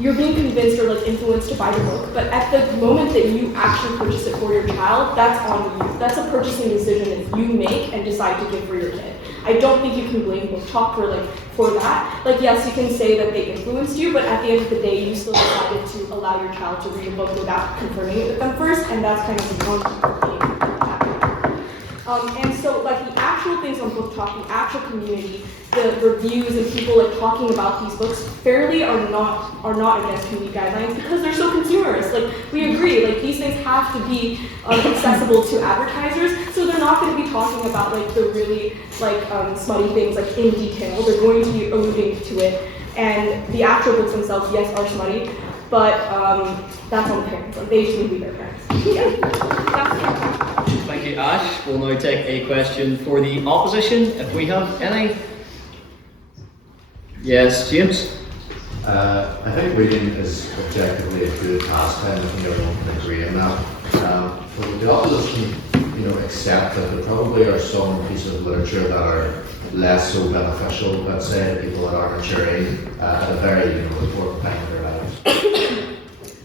you're being convinced or like influenced to buy the book, but at the moment that you actually purchase it for your child, that's on you. That's a purchasing decision that you make and decide to give for your kid. I don't think you can blame BookTok for that. Like yes, you can say that they influenced you, but at the end of the day, you still decided to allow your child to read a book without confirming it with them first, and that's kind of the important thing. And so like the actual things on BookTok, the actual community, the reviews and people like talking about these books fairly are not against community guidelines because they're so consumerist. Like we agree, like these things have to be accessible to advertisers, so they're not going to be talking about like the really like smutty things like in detail. They're going to be alluding to it, and the actual books themselves, yes, are smutty, but that's on the parents. Like they just need to be their parents. Yeah. Thank you, Ash. We'll now take a question for the opposition, if we have any. Yes, James. I think reading is objectively a good pastime. I think everyone can agree on that. But the opposition, accept that there probably are some pieces of literature that are less so beneficial, let's say, to people that are maturing at a very important time in their lives.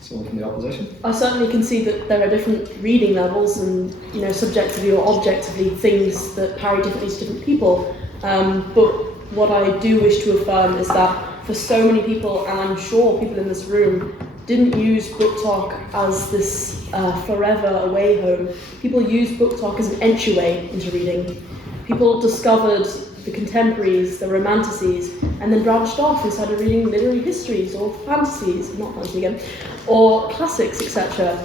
Someone from the opposition? I certainly can see that there are different reading levels and, subjectively or objectively things that parry differently to different people. But what I do wish to affirm is that for so many people, and I'm sure people in this room, didn't use BookTok as this forever away home. People used BookTok as an entryway into reading. People discovered the contemporaries, the romantices, and then branched off and started reading literary histories or fantasies, not fantasy again, or classics, etc.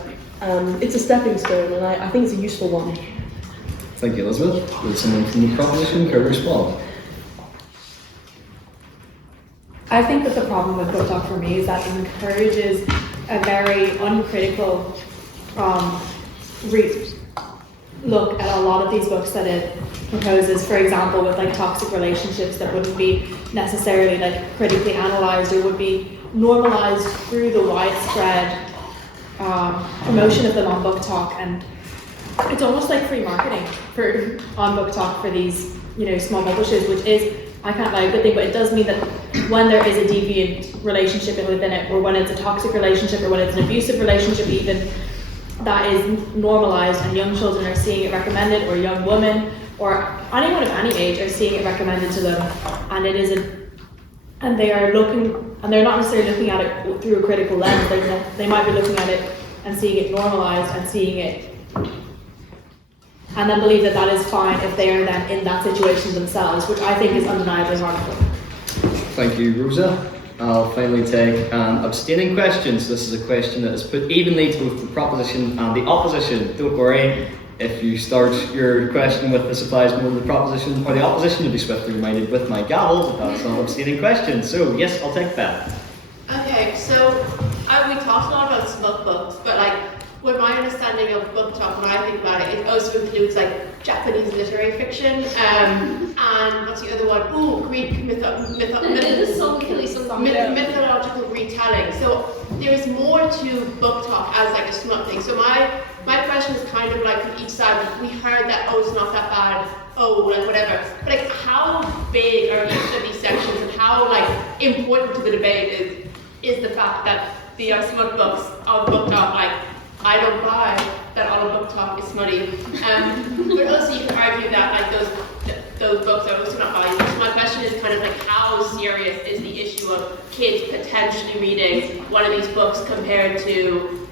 It's a stepping stone, and I think it's a useful one. Thank you, Elizabeth. Will someone from the proposition care to respond? I think that the problem with BookTok for me is that it encourages a very uncritical look at a lot of these books that it proposes. For example, with toxic relationships that wouldn't be necessarily critically analysed or would be normalised through the widespread promotion of them on BookTok, and it's almost like free marketing on BookTok for these small publishers, which is, I can't lie, a good thing, but it does mean that when there is a deviant relationship within it, or when it's a toxic relationship, or when it's an abusive relationship even, that is normalised and young children are seeing it recommended, or young women, or anyone of any age are seeing it recommended to them, and it is and they are looking, and they're not necessarily looking at it through a critical lens. They might be looking at it and seeing it normalised and seeing it, and then believe that that is fine if they are then in that situation themselves, which I think is undeniably harmful. Thank you, Rosa. I'll finally take an abstaining question. So this is a question that is put evenly to both the proposition and the opposition. Don't worry, if you start your question with this applies more to the proposition or the opposition, you'll be swiftly reminded with my gavel that that's not an abstaining question. So yes, I'll take that. Okay, so we talked a lot about smut books, but with my understanding of BookTok, when I think about it, it also includes Japanese literary fiction, and what's the other one? Ooh, Greek mythological retelling. So there is more to BookTok as a smut thing. So my question is kind of from each side. We heard that it's not that bad. Whatever. But how big are each of these sections, and how important to the debate is the fact that the smut books of BookTok I don't buy that all of BookTok is smutty. But also you can argue that those books are also not valuable. So my question is kind of how serious is the issue of kids potentially reading one of these books compared to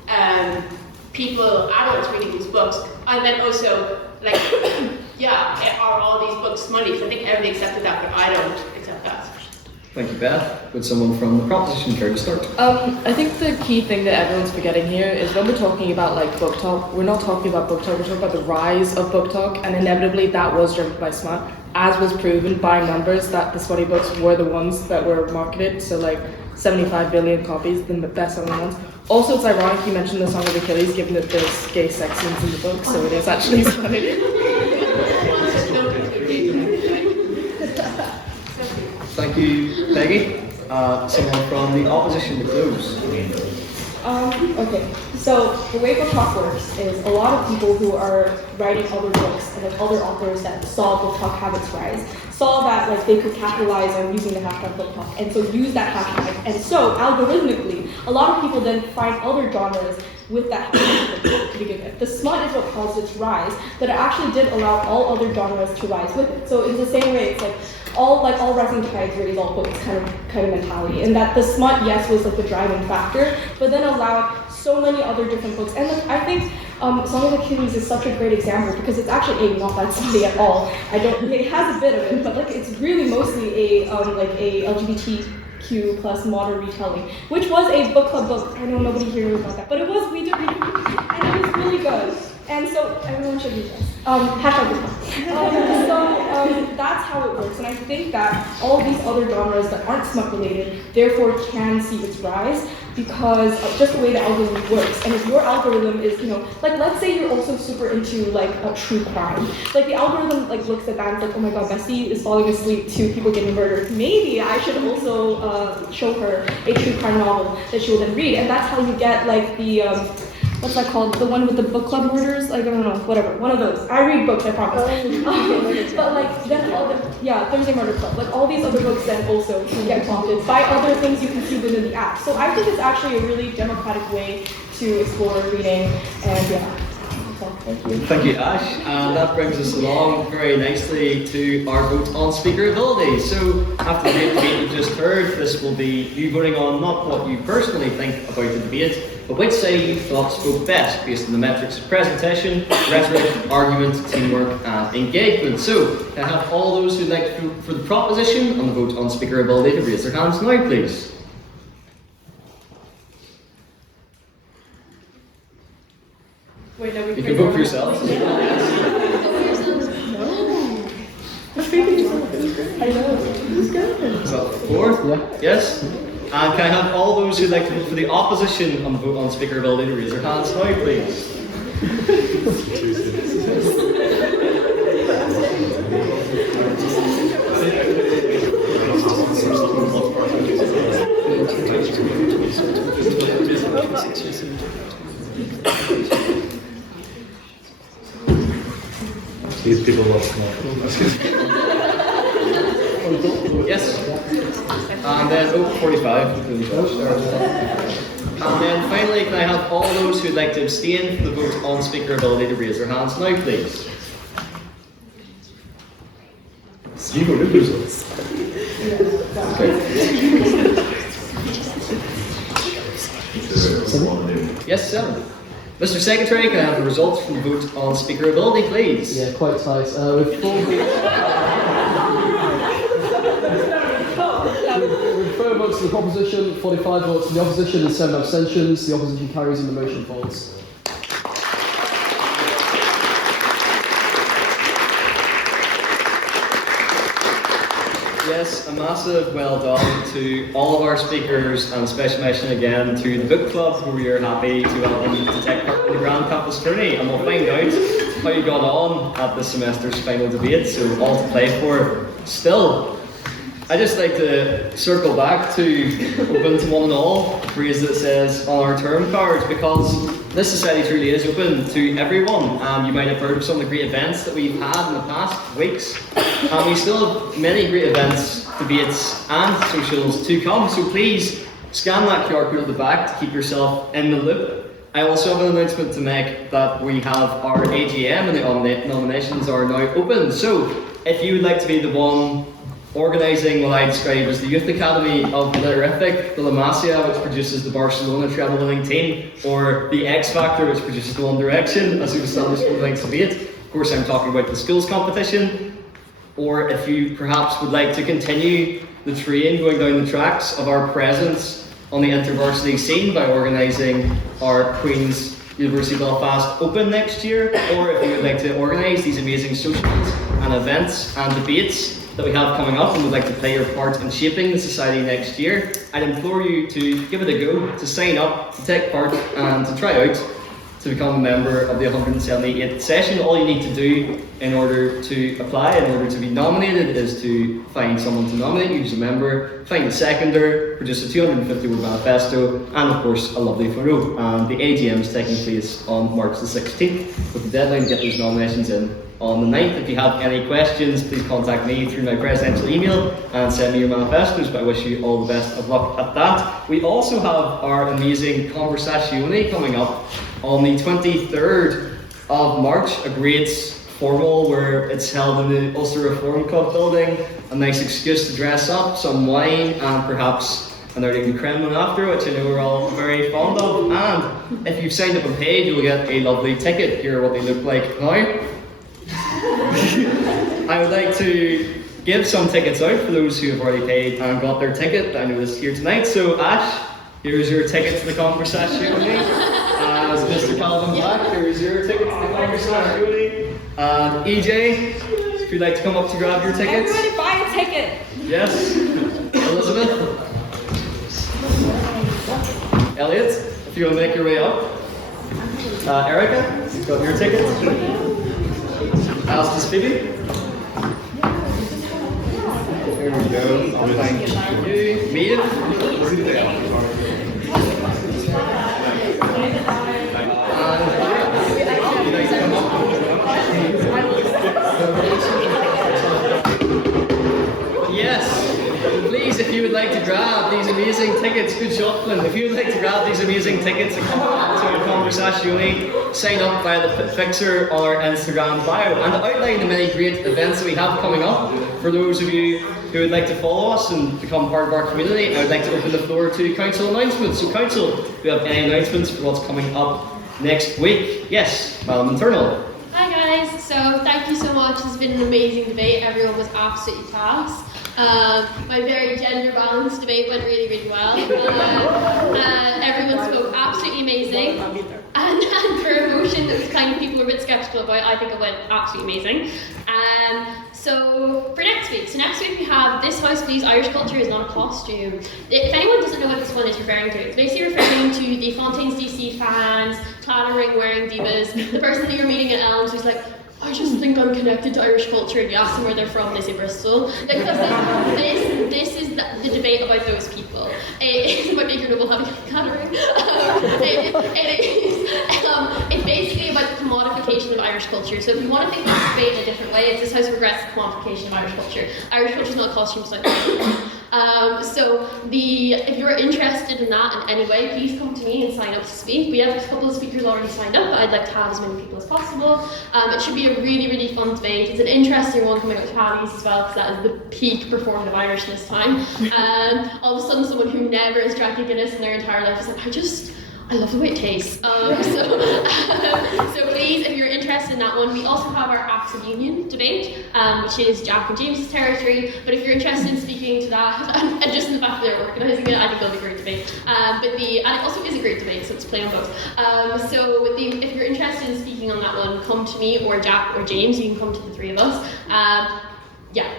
adults reading these books? And then also, are all these books smutty? Because I think everybody accepted that, but I don't accept that. Thank you, Beth. Would someone from the proposition care to start? I think the key thing that everyone's forgetting here is when we're talking about BookTok, we're not talking about BookTok, we're talking about the rise of BookTok, and inevitably that was driven by smut, as was proven by numbers that the smutty books were the ones that were marketed, so 75 billion copies, the best-selling ones. Also, it's ironic you mentioned the Song of Achilles, given that there's gay sex scenes in the book, so it is actually smutty. Thank you, Peggy. Someone from the opposition to close. Okay, so the way BookTok works is a lot of people who are writing other books and other authors that saw BookTok have its rise, saw that they could capitalize on using the hashtag BookTok, and so use that hashtag. And so algorithmically, a lot of people then find other genres with that hashtag to begin with. The smut is what caused its rise, but it actually did allow all other genres to rise with it. So in the same way, it's all rising tides raise all boats kind of mentality, and that the smut, yes, was the driving factor, but then allowed so many other different books. And I think Song of Achilles is such a great example because it's actually not that smutty at all. It has a bit of it, but it's really mostly a LGBTQ plus modern retelling, which was a book club book. I know nobody here knows about that, but it was, we did, and it was really good. And so everyone should read this. Hashtag this. That's how it works. And I think that all these other genres that aren't smut related therefore can see its rise because of just the way the algorithm works. And if your algorithm is, like let's say you're also super into like a true crime. Like the algorithm like looks at that and is like, oh my god, Bessie is falling asleep to people getting murdered. Maybe I should also show her a true crime novel that she will then read. And that's how you get like the what's that called? The one with the book club murders? Like, I don't know, whatever. One of those. I read books, I promise. But like, then all the, Thursday Murder Club. Like, all these other books then also get prompted by other things you can see within the app. So I think it's actually a really democratic way to explore reading, and yeah. So, thank you. Thank you, Ash. And that brings us along very nicely to our vote on speaker ability. So, after the debate you've just heard, this will be you voting on not what you personally think about the debate, but which side you thought spoke best based on the metrics of presentation, rhetoric, argument, teamwork, and engagement. So, can I have all those who'd like to vote for the proposition on the vote on speaker ability to raise their hands now, please? Wait, no, you can vote for yourselves. No. I know. Who's good? Is that 4? Yeah. Yes? And can I have all those who'd like to vote for the opposition on the vote on speaker ability to raise their hands now, please? These people love smoke. Yes. And then 45. And then finally, can I have all those who'd like to abstain from the vote on speaker ability to raise their hands now, please? Steve, what results? Yes, 7. Mr. Secretary, can I have the results from the vote on speaker ability, please? Yeah, quite tight. With 4 votes to the proposition, 45 votes to the opposition, and 7 abstentions. The opposition carries and the motion falls. Yes, a massive well done to all of our speakers, and a special mention again to the book club, who we are happy to welcome to take part in the Grand Campus Tourney, and we'll find out how you got on at this semester's final debate, so all to play for still. I'd just like to circle back to open to one and all, the phrase that says on our term cards, because this society truly is open to everyone. You might have heard of some of the great events that we've had in the past weeks, and we still have many great events, debates and socials to come, so please scan that QR code at the back to keep yourself in the loop. I also have an announcement to make that we have our AGM and the nominations are now open, so if you would like to be the one organising what I describe as the Youth Academy of the Letterific, the La Masia, which produces the Barcelona treble-winning team, or the X Factor, which produces the One Direction, as we've established for the next debate. Of course, I'm talking about the skills competition. Or if you perhaps would like to continue the train going down the tracks of our presence on the intervarsity scene by organising our Queen's University Belfast Open next year, or if you would like to organise these amazing socials and events and debates that we have coming up and would like to play your part in shaping the society next year, I'd implore you to give it a go, to sign up, to take part and to try out to become a member of the 178th session. All you need to do in order to apply, in order to be nominated, is to find someone to nominate you as a member, find a seconder, produce a 250-word manifesto, and of course a lovely photo. And the AGM is taking place on March the 16th, with the deadline to get those nominations in on the 9th. If you have any questions, please contact me through my presidential email and send me your manifestos, but I wish you all the best of luck at that. We also have our amazing Conversazione coming up on the 23rd of March, a great formal where it's held in the Ulster Reform Club building, a nice excuse to dress up, some wine, and perhaps an early Kremlin after, which I know we're all very fond of. And if you've signed up and paid, you'll get a lovely ticket. Here are what they look like now. I would like to give some tickets out for those who have already paid and got their ticket. I know this here tonight. So Ash, Here's your ticket to the conversazione. As Mr. Calvin Black, here's your ticket to the conversazione. And EJ, if you'd like to come up to grab your tickets. Everybody buy a ticket. Yes. Elizabeth. Elliot, if you will make your way up. Erica, got your ticket. Alice Phoebe. There we go. Thank you. Mia. Yes, please, if you would like to grab these amazing tickets, good shuffling. If you would like to grab these amazing tickets to come to a conversazione, sign up via the fixer on our Instagram bio and outline the many great events that we have coming up. For those of you who would like to follow us and become part of our community, I would like to open the floor to council announcements. So council, do you have any announcements for what's coming up next week? Yes, Madam Internal. Hi guys, so thank you so much. It's been an amazing debate. Everyone was absolutely class. My very gender balanced debate went really, really well. Everyone spoke absolutely amazing. And for a motion that was kind of people were a bit skeptical about, I think it went absolutely amazing. So for next week, we have This House Believes Irish Culture is Not a Costume. If anyone doesn't know what this one is referring to, it's basically referring to the Fontaines DC fans, clattering wearing divas, the person that you're meeting at Elms who's like, I just think I'm connected to Irish culture, and you ask them where they're from, they say Bristol. Because this is the debate about those people. It's about making noble having a clattering. It's basically about the commodification of Irish culture. So if you want to think of this debate in a different way, it's This House regrets the commodification of Irish culture. Irish culture is not a costume, it's like if you're interested in that in any way, please come to me and sign up to speak. We have a couple of speakers already signed up, but I'd like to have as many people as possible. It should be a really, really fun debate. It's an interesting one coming up with Paddy's as well, because that is the peak performative Irishness time. All of a sudden, someone who never has drank a Guinness in their entire life is like, I love the way it tastes. So please, if you're interested in that one, we also have our Acts of Union debate, which is Jack and James's territory. But if you're interested in speaking to that, and just in the fact that they're organising it, I think it'll be a great debate. And it also is a great debate, so it's play on both. If you're interested in speaking on that one, come to me or Jack or James. You can come to the three of us.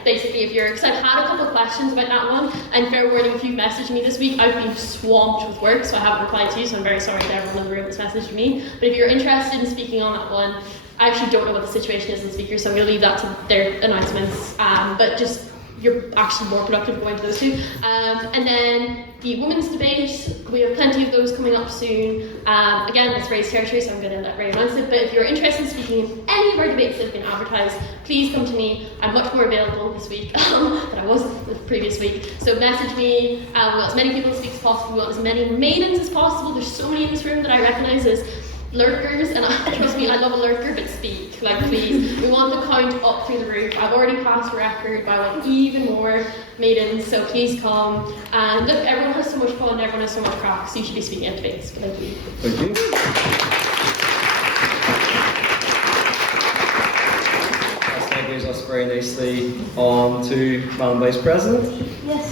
Basically, because I've had a couple of questions about that one, and fair warning, if you've messaged me this week, I've been swamped with work, so I haven't replied to you, so I'm very sorry to everyone in the room that's messaged me. But if you're interested in speaking on that one, I actually don't know what the situation is in speakers, so I'm going to leave that to their announcements, but just you're actually more productive going to those two. And then the women's debate, we have plenty of those coming up soon. Again, it's Ray's territory, so I'm going to let Ray announce it. But if you're interested in speaking in any of our debates that have been advertised, please come to me. I'm much more available this week than I was the previous week. So message me. We want as many people to speak as possible. We want as many maidens as possible. There's so many in this room that I recognise as lurkers, and trust me, I love a lurker, but speak, please. We want the count up through the roof. I've already passed a record, but I want even more maidens, so please come. And look, everyone has so much fun, everyone has so much crack, so you should be speaking at debates. Thank you. Thank you. That segues us very nicely on to Madam Vice President. Yes,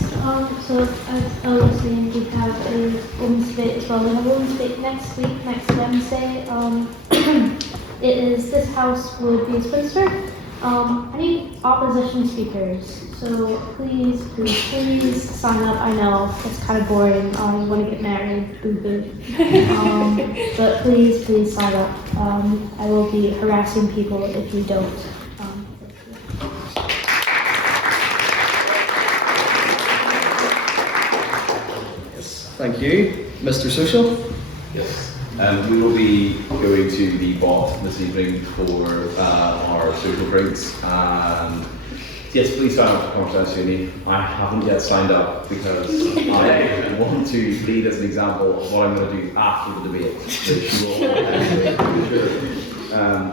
so as I was saying, we have a women's debate as well. We have a women's debate next week, next Wednesday. It is This House would be Spinster. I need opposition speakers, so please sign up. I know it's kind of boring. I want to get married, boo boo. But please sign up. I will be harassing people if you don't. Thank you. Mr. Social? Yes. We will be going to the bot this evening for our social drinks. And yes, please sign up for Conversazione. I haven't yet signed up because I want to lead as an example of what I'm going to do after the debate, which you all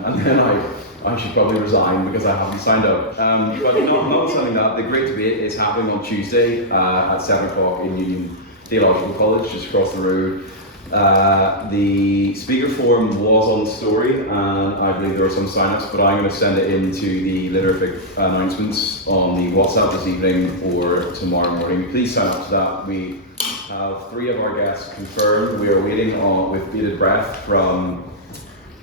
and then I should probably resign because I haven't signed up. But not signing that. The great debate is happening on Tuesday at 7 o'clock in Union Theological College, just across the road. The speaker form was on the story, and I believe there were some sign-ups, but I'm going to send it into the Literific announcements on the WhatsApp this evening or tomorrow morning. Please sign up to that. We have 3 of our guests confirmed. We are waiting on with bated breath from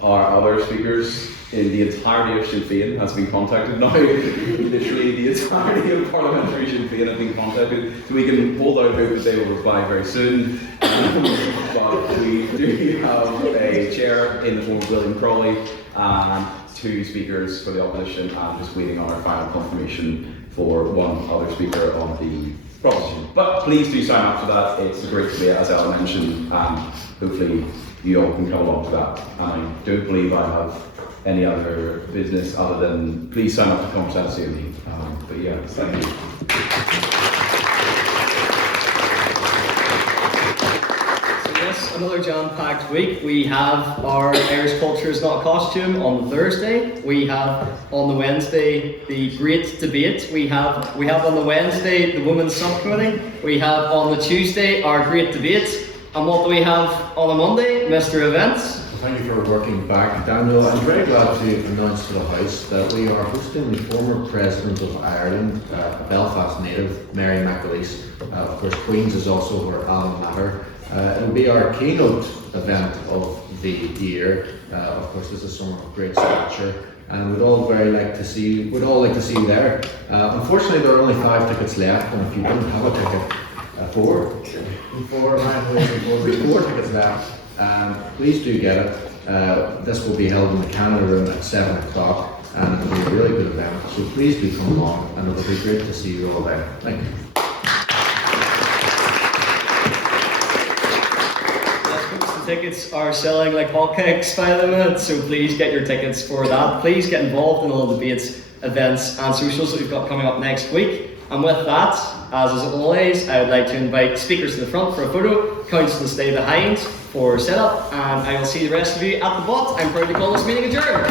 our other speakers. In the entirety of Sinn Féin has been contacted now. Literally the entirety of parliamentary Sinn Féin have been contacted. So we can hold out hope that they will reply very soon. But we do have a chair in the form of William Crawley and 2 speakers for the opposition, and just waiting on our final confirmation for 1 other speaker on the proposition. But please do sign up for that. It's a great debate, as Ella mentioned, and hopefully you all can come along to that. And I don't believe I have any other business other than please sign up to Conversation CMD. But yeah, thank you. Yes, another jam-packed week. We have our Irish Culture is Not a Costume on Thursday. We have on the Wednesday the Great Debate. We have on the Wednesday the Women's Subcommittee. We have on the Tuesday our Great Debate. And what do we have on a Monday, Mr. Events? Thank you for working back, Daniel. I'm very glad to announce to the House that we are hosting the former President of Ireland, a Belfast native, Mary McAleese. Of course, Queen's is also her alma mater. It will be our keynote event of the year. Of course, this is someone of great stature, and we'd all like to see you there. Unfortunately, there are only 5 tickets left, and if you don't have a ticket, 4 tickets left. Please do get it. This will be held in the Canada Room at 7 o'clock, and it'll be a really good event. So please do come along, and it'll be great to see you all there. Thank you. The tickets are selling like hotcakes by the minute, so please get your tickets for that. Please get involved in all the debates, events, and socials that we've got coming up next week. And with that, as is always, I would like to invite speakers to the front for a photo, council to stay behind for setup, and I will see the rest of you at the bot. I'm proud to call this meeting adjourned.